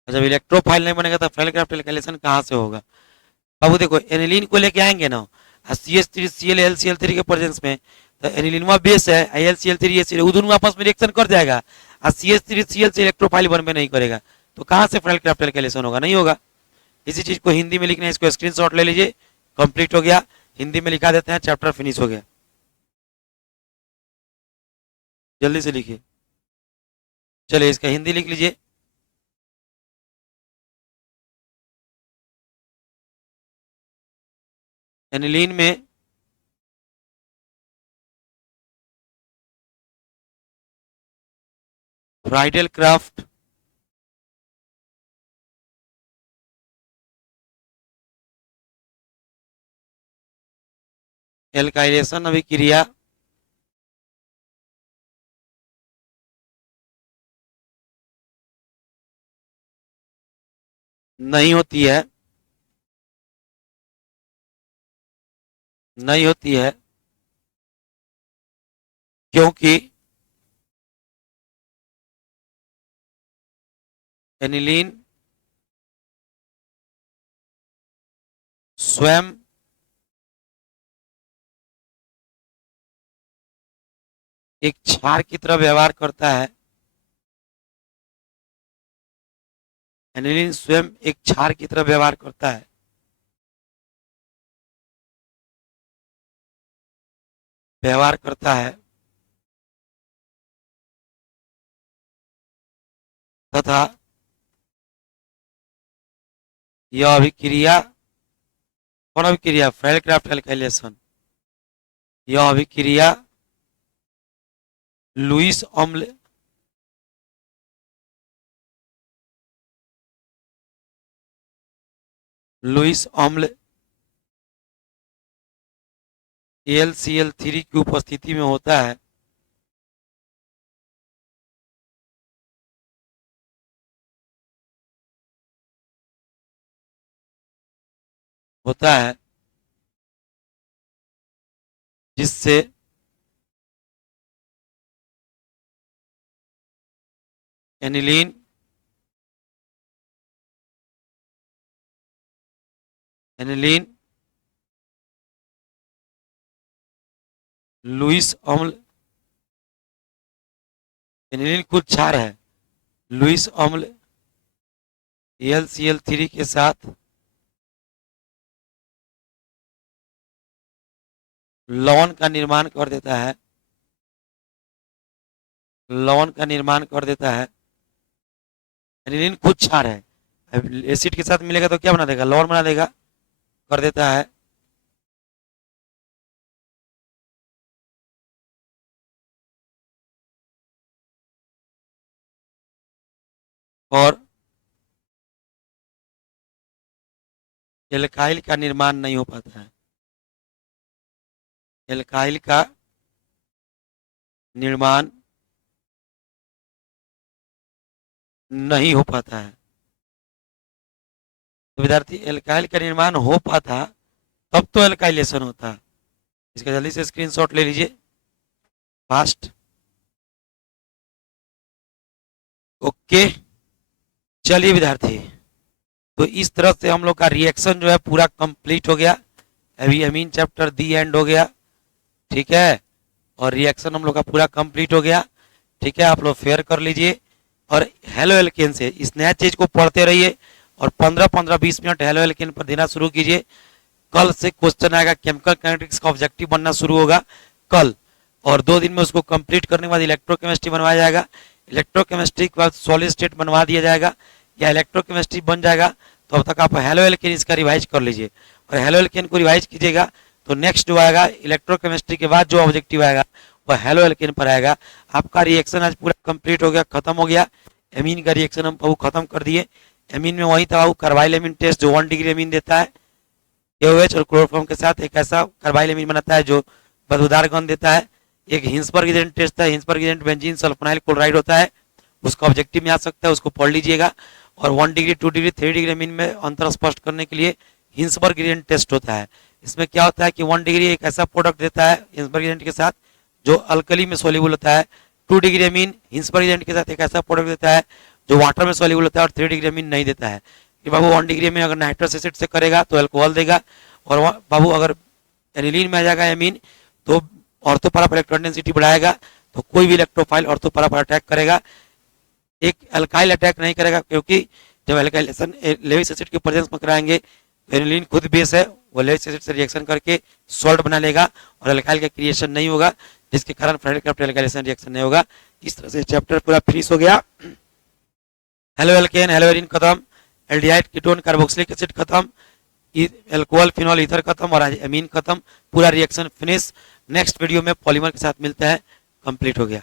जब इलेक्ट्रोफाइल नहीं बनेगा तो फ्राइडल-क्राफ्ट एल्काइलेशन कहां से होगा। अब देखो एनिलीन को लेके आएंगे ना CH3Cl LCl3 के प्रेजेंस में, तो एनिलीनवा बेस है, LCl3 एसिड, वो दोनों आपस में रिएक्शन कर जाएगा और CH3Cl से इलेक्ट्रोफाइल बनबे नहीं करेगा, तो कहां से फ्राइडल-क्राफ्ट एल्काइलेशन होगा, नहीं होगा। इसी चीज को हिंदी में लिखना है, इसको स्क्रीनशॉट ले लीजिए, कंप्लीट हो गया, हिंदी में लिखा देते हैं, चैप्टर फिनिश हो गया। जल्दी से लिखिए, चलिए इसका हिंदी लिख लीजिए। एनिलीन में फ्राइडल-क्राफ्ट एल्काइलेशन अभिक्रिया नहीं होती है, नहीं होती है क्योंकि एनिलीन स्वयं एक क्षार की तरह व्यवहार करता है। एनिलीन स्वयं एक क्षार की तरह व्यवहार करता है, व्यवहार करता है तथा यह अभिक्रिया, कौन अभिक्रिया, फ्राइडल-क्राफ्ट एल्काइलेशन, यह अभिक्रिया लुईस अम्ल LCl3 की उपस्थिति में होता है, जिससे एनिलीन लुईस अम्ल, एनिलीन कुछ क्षार है, लुईस अम्ल LCl3 के साथ लवण का निर्माण कर देता है, लवण का निर्माण कर देता है एनिलीन खुद क्षार है, अब एसिड के साथ मिलेगा तो क्या बना देगा, लवण बना देगा, कर देता है। और एल्काइल का निर्माण नहीं हो पाता है, एल्काइल का निर्माण नहीं हो पाता है। तो विद्यार्थी एल्काइल का निर्माण हो पाता तब तो एल्काइलेशन होता। इसका जल्दी से स्क्रीनशॉट ले लीजिए फास्ट। ओके, चलिए विद्यार्थी, तो इस तरह से हम लोग का रिएक्शन जो है पूरा कंप्लीट हो गया। अभी अमीन चैप्टर दी एंड हो गया, ठीक है, और रिएक्शन हम लोग का पूरा कंप्लीट हो गया, ठीक है। आप लोग फेयर कर लीजिए और हेलो एल्केन से इस नया चीज को पढ़ते रहिए और 15-15-20 मिनट हेलो एल्केन पर देना शुरू कीजिए। कल से क्वेश्चन आएगा, केमिकल काइनेटिक्स का ऑब्जेक्टिव बनना शुरू होगा कल, और 2 दिन में उसको कंप्लीट करने के बाद इलेक्ट्रोकेमिस्ट्री बनवाया जाएगा। इलेक्ट्रोकेमिस्ट्री के बाद सॉलिड स्टेट बनवा दिया जाएगा, या इलेक्ट्रोकेमिस्ट्री बन जाएगा तो अब तक आप हेलो एल्केन इसका रिवाइज कर लीजिए। और हेलो एल्केन को रिवाइज कीजिएगा तो नेक्स्ट जो आएगा इलेक्ट्रोकेमिस्ट्री के बाद जो ऑब्जेक्टिव आएगा वह हेलो एल्केन पर आएगा। आपका रिएक्शन आज पूरा कंप्लीट हो गया, खत्म हो गया। एमीन का रिएक्शन हम खत्म कर दिए। एमीन में वही था कार्बाइल एमीन टेस्ट जो 1 डिग्री एमीन देता है, KOH और क्लोरोफॉर्म के साथ एक ऐसा कार्बाइल एमीन बनाता है जो बदबूदार गंध देता है। एक हिंसबर्ग एजेंट टेस्ट है, Hinsberg agent benzene sulfonyl chloride होता है, उसका ऑब्जेक्टिव में आ सकता है, उसको पढ़ लीजिएगा। और 1 डिग्री 2 डिग्री 3 डिग्री एमीन में अंतर स्पष्ट करने के लिए हिंसबर्ग एजेंट टेस्ट होता है। इसमें क्या होता है कि 1 डिग्री एक ऐसा प्रोडक्ट देता है हिंसबर्ग एजेंट के साथ जो अल्कली में सोल्यूबल होता है, 2 डिग्री एमीन हिंसबर्ग एजेंट के साथ एक ऐसा प्रोडक्ट देता है जो वाटर में सोल्यूबल होता है, और 3 डिग्री एमीन नहीं देता है। कि बाबू 1 डिग्री में अगर नाइट्रस एसिड से करेगा तो अल्कोहल देगा, और बाबू अगर एनिलीन में आ जाएगा एमीन तो ऑर्थोपैरा पर इलेक्ट्रॉन डेंसिटी बढ़ाएगा, तो कोई भी इलेक्ट्रोफाइल ऑर्थोपैरा पर अटैक करेगा, एक अल्काइल अटैक नहीं करेगा, क्योंकि जब अल्काइलेशन लेविस एसिड के प्रेजेंस में कराएंगे तो एनिलीन खुद बेस है, वो लेविस एसिड से रिएक्शन करके सॉल्ट बना लेगा और अल्काइल का क्रिएशन नहीं होगा, जिसके कारण फ्रेडरिक अल्काइलेशन रिएक्शन नहीं होगा। इस तरह से चैप्टर पूरा फिनिश हो गया। हेलो एल्केन, हेलो एरिन खत्म, एल्डिहाइड कीटोन कार्बोक्सिलिक एसिड खत्म, अल्कोहल फिनॉल ईथर खत्म और अमीन खत्म, पूरा रिएक्शन फिनिश। नेक्स्ट वीडियो में पॉलीमर के साथ मिलता है, कंप्लीट हो गया।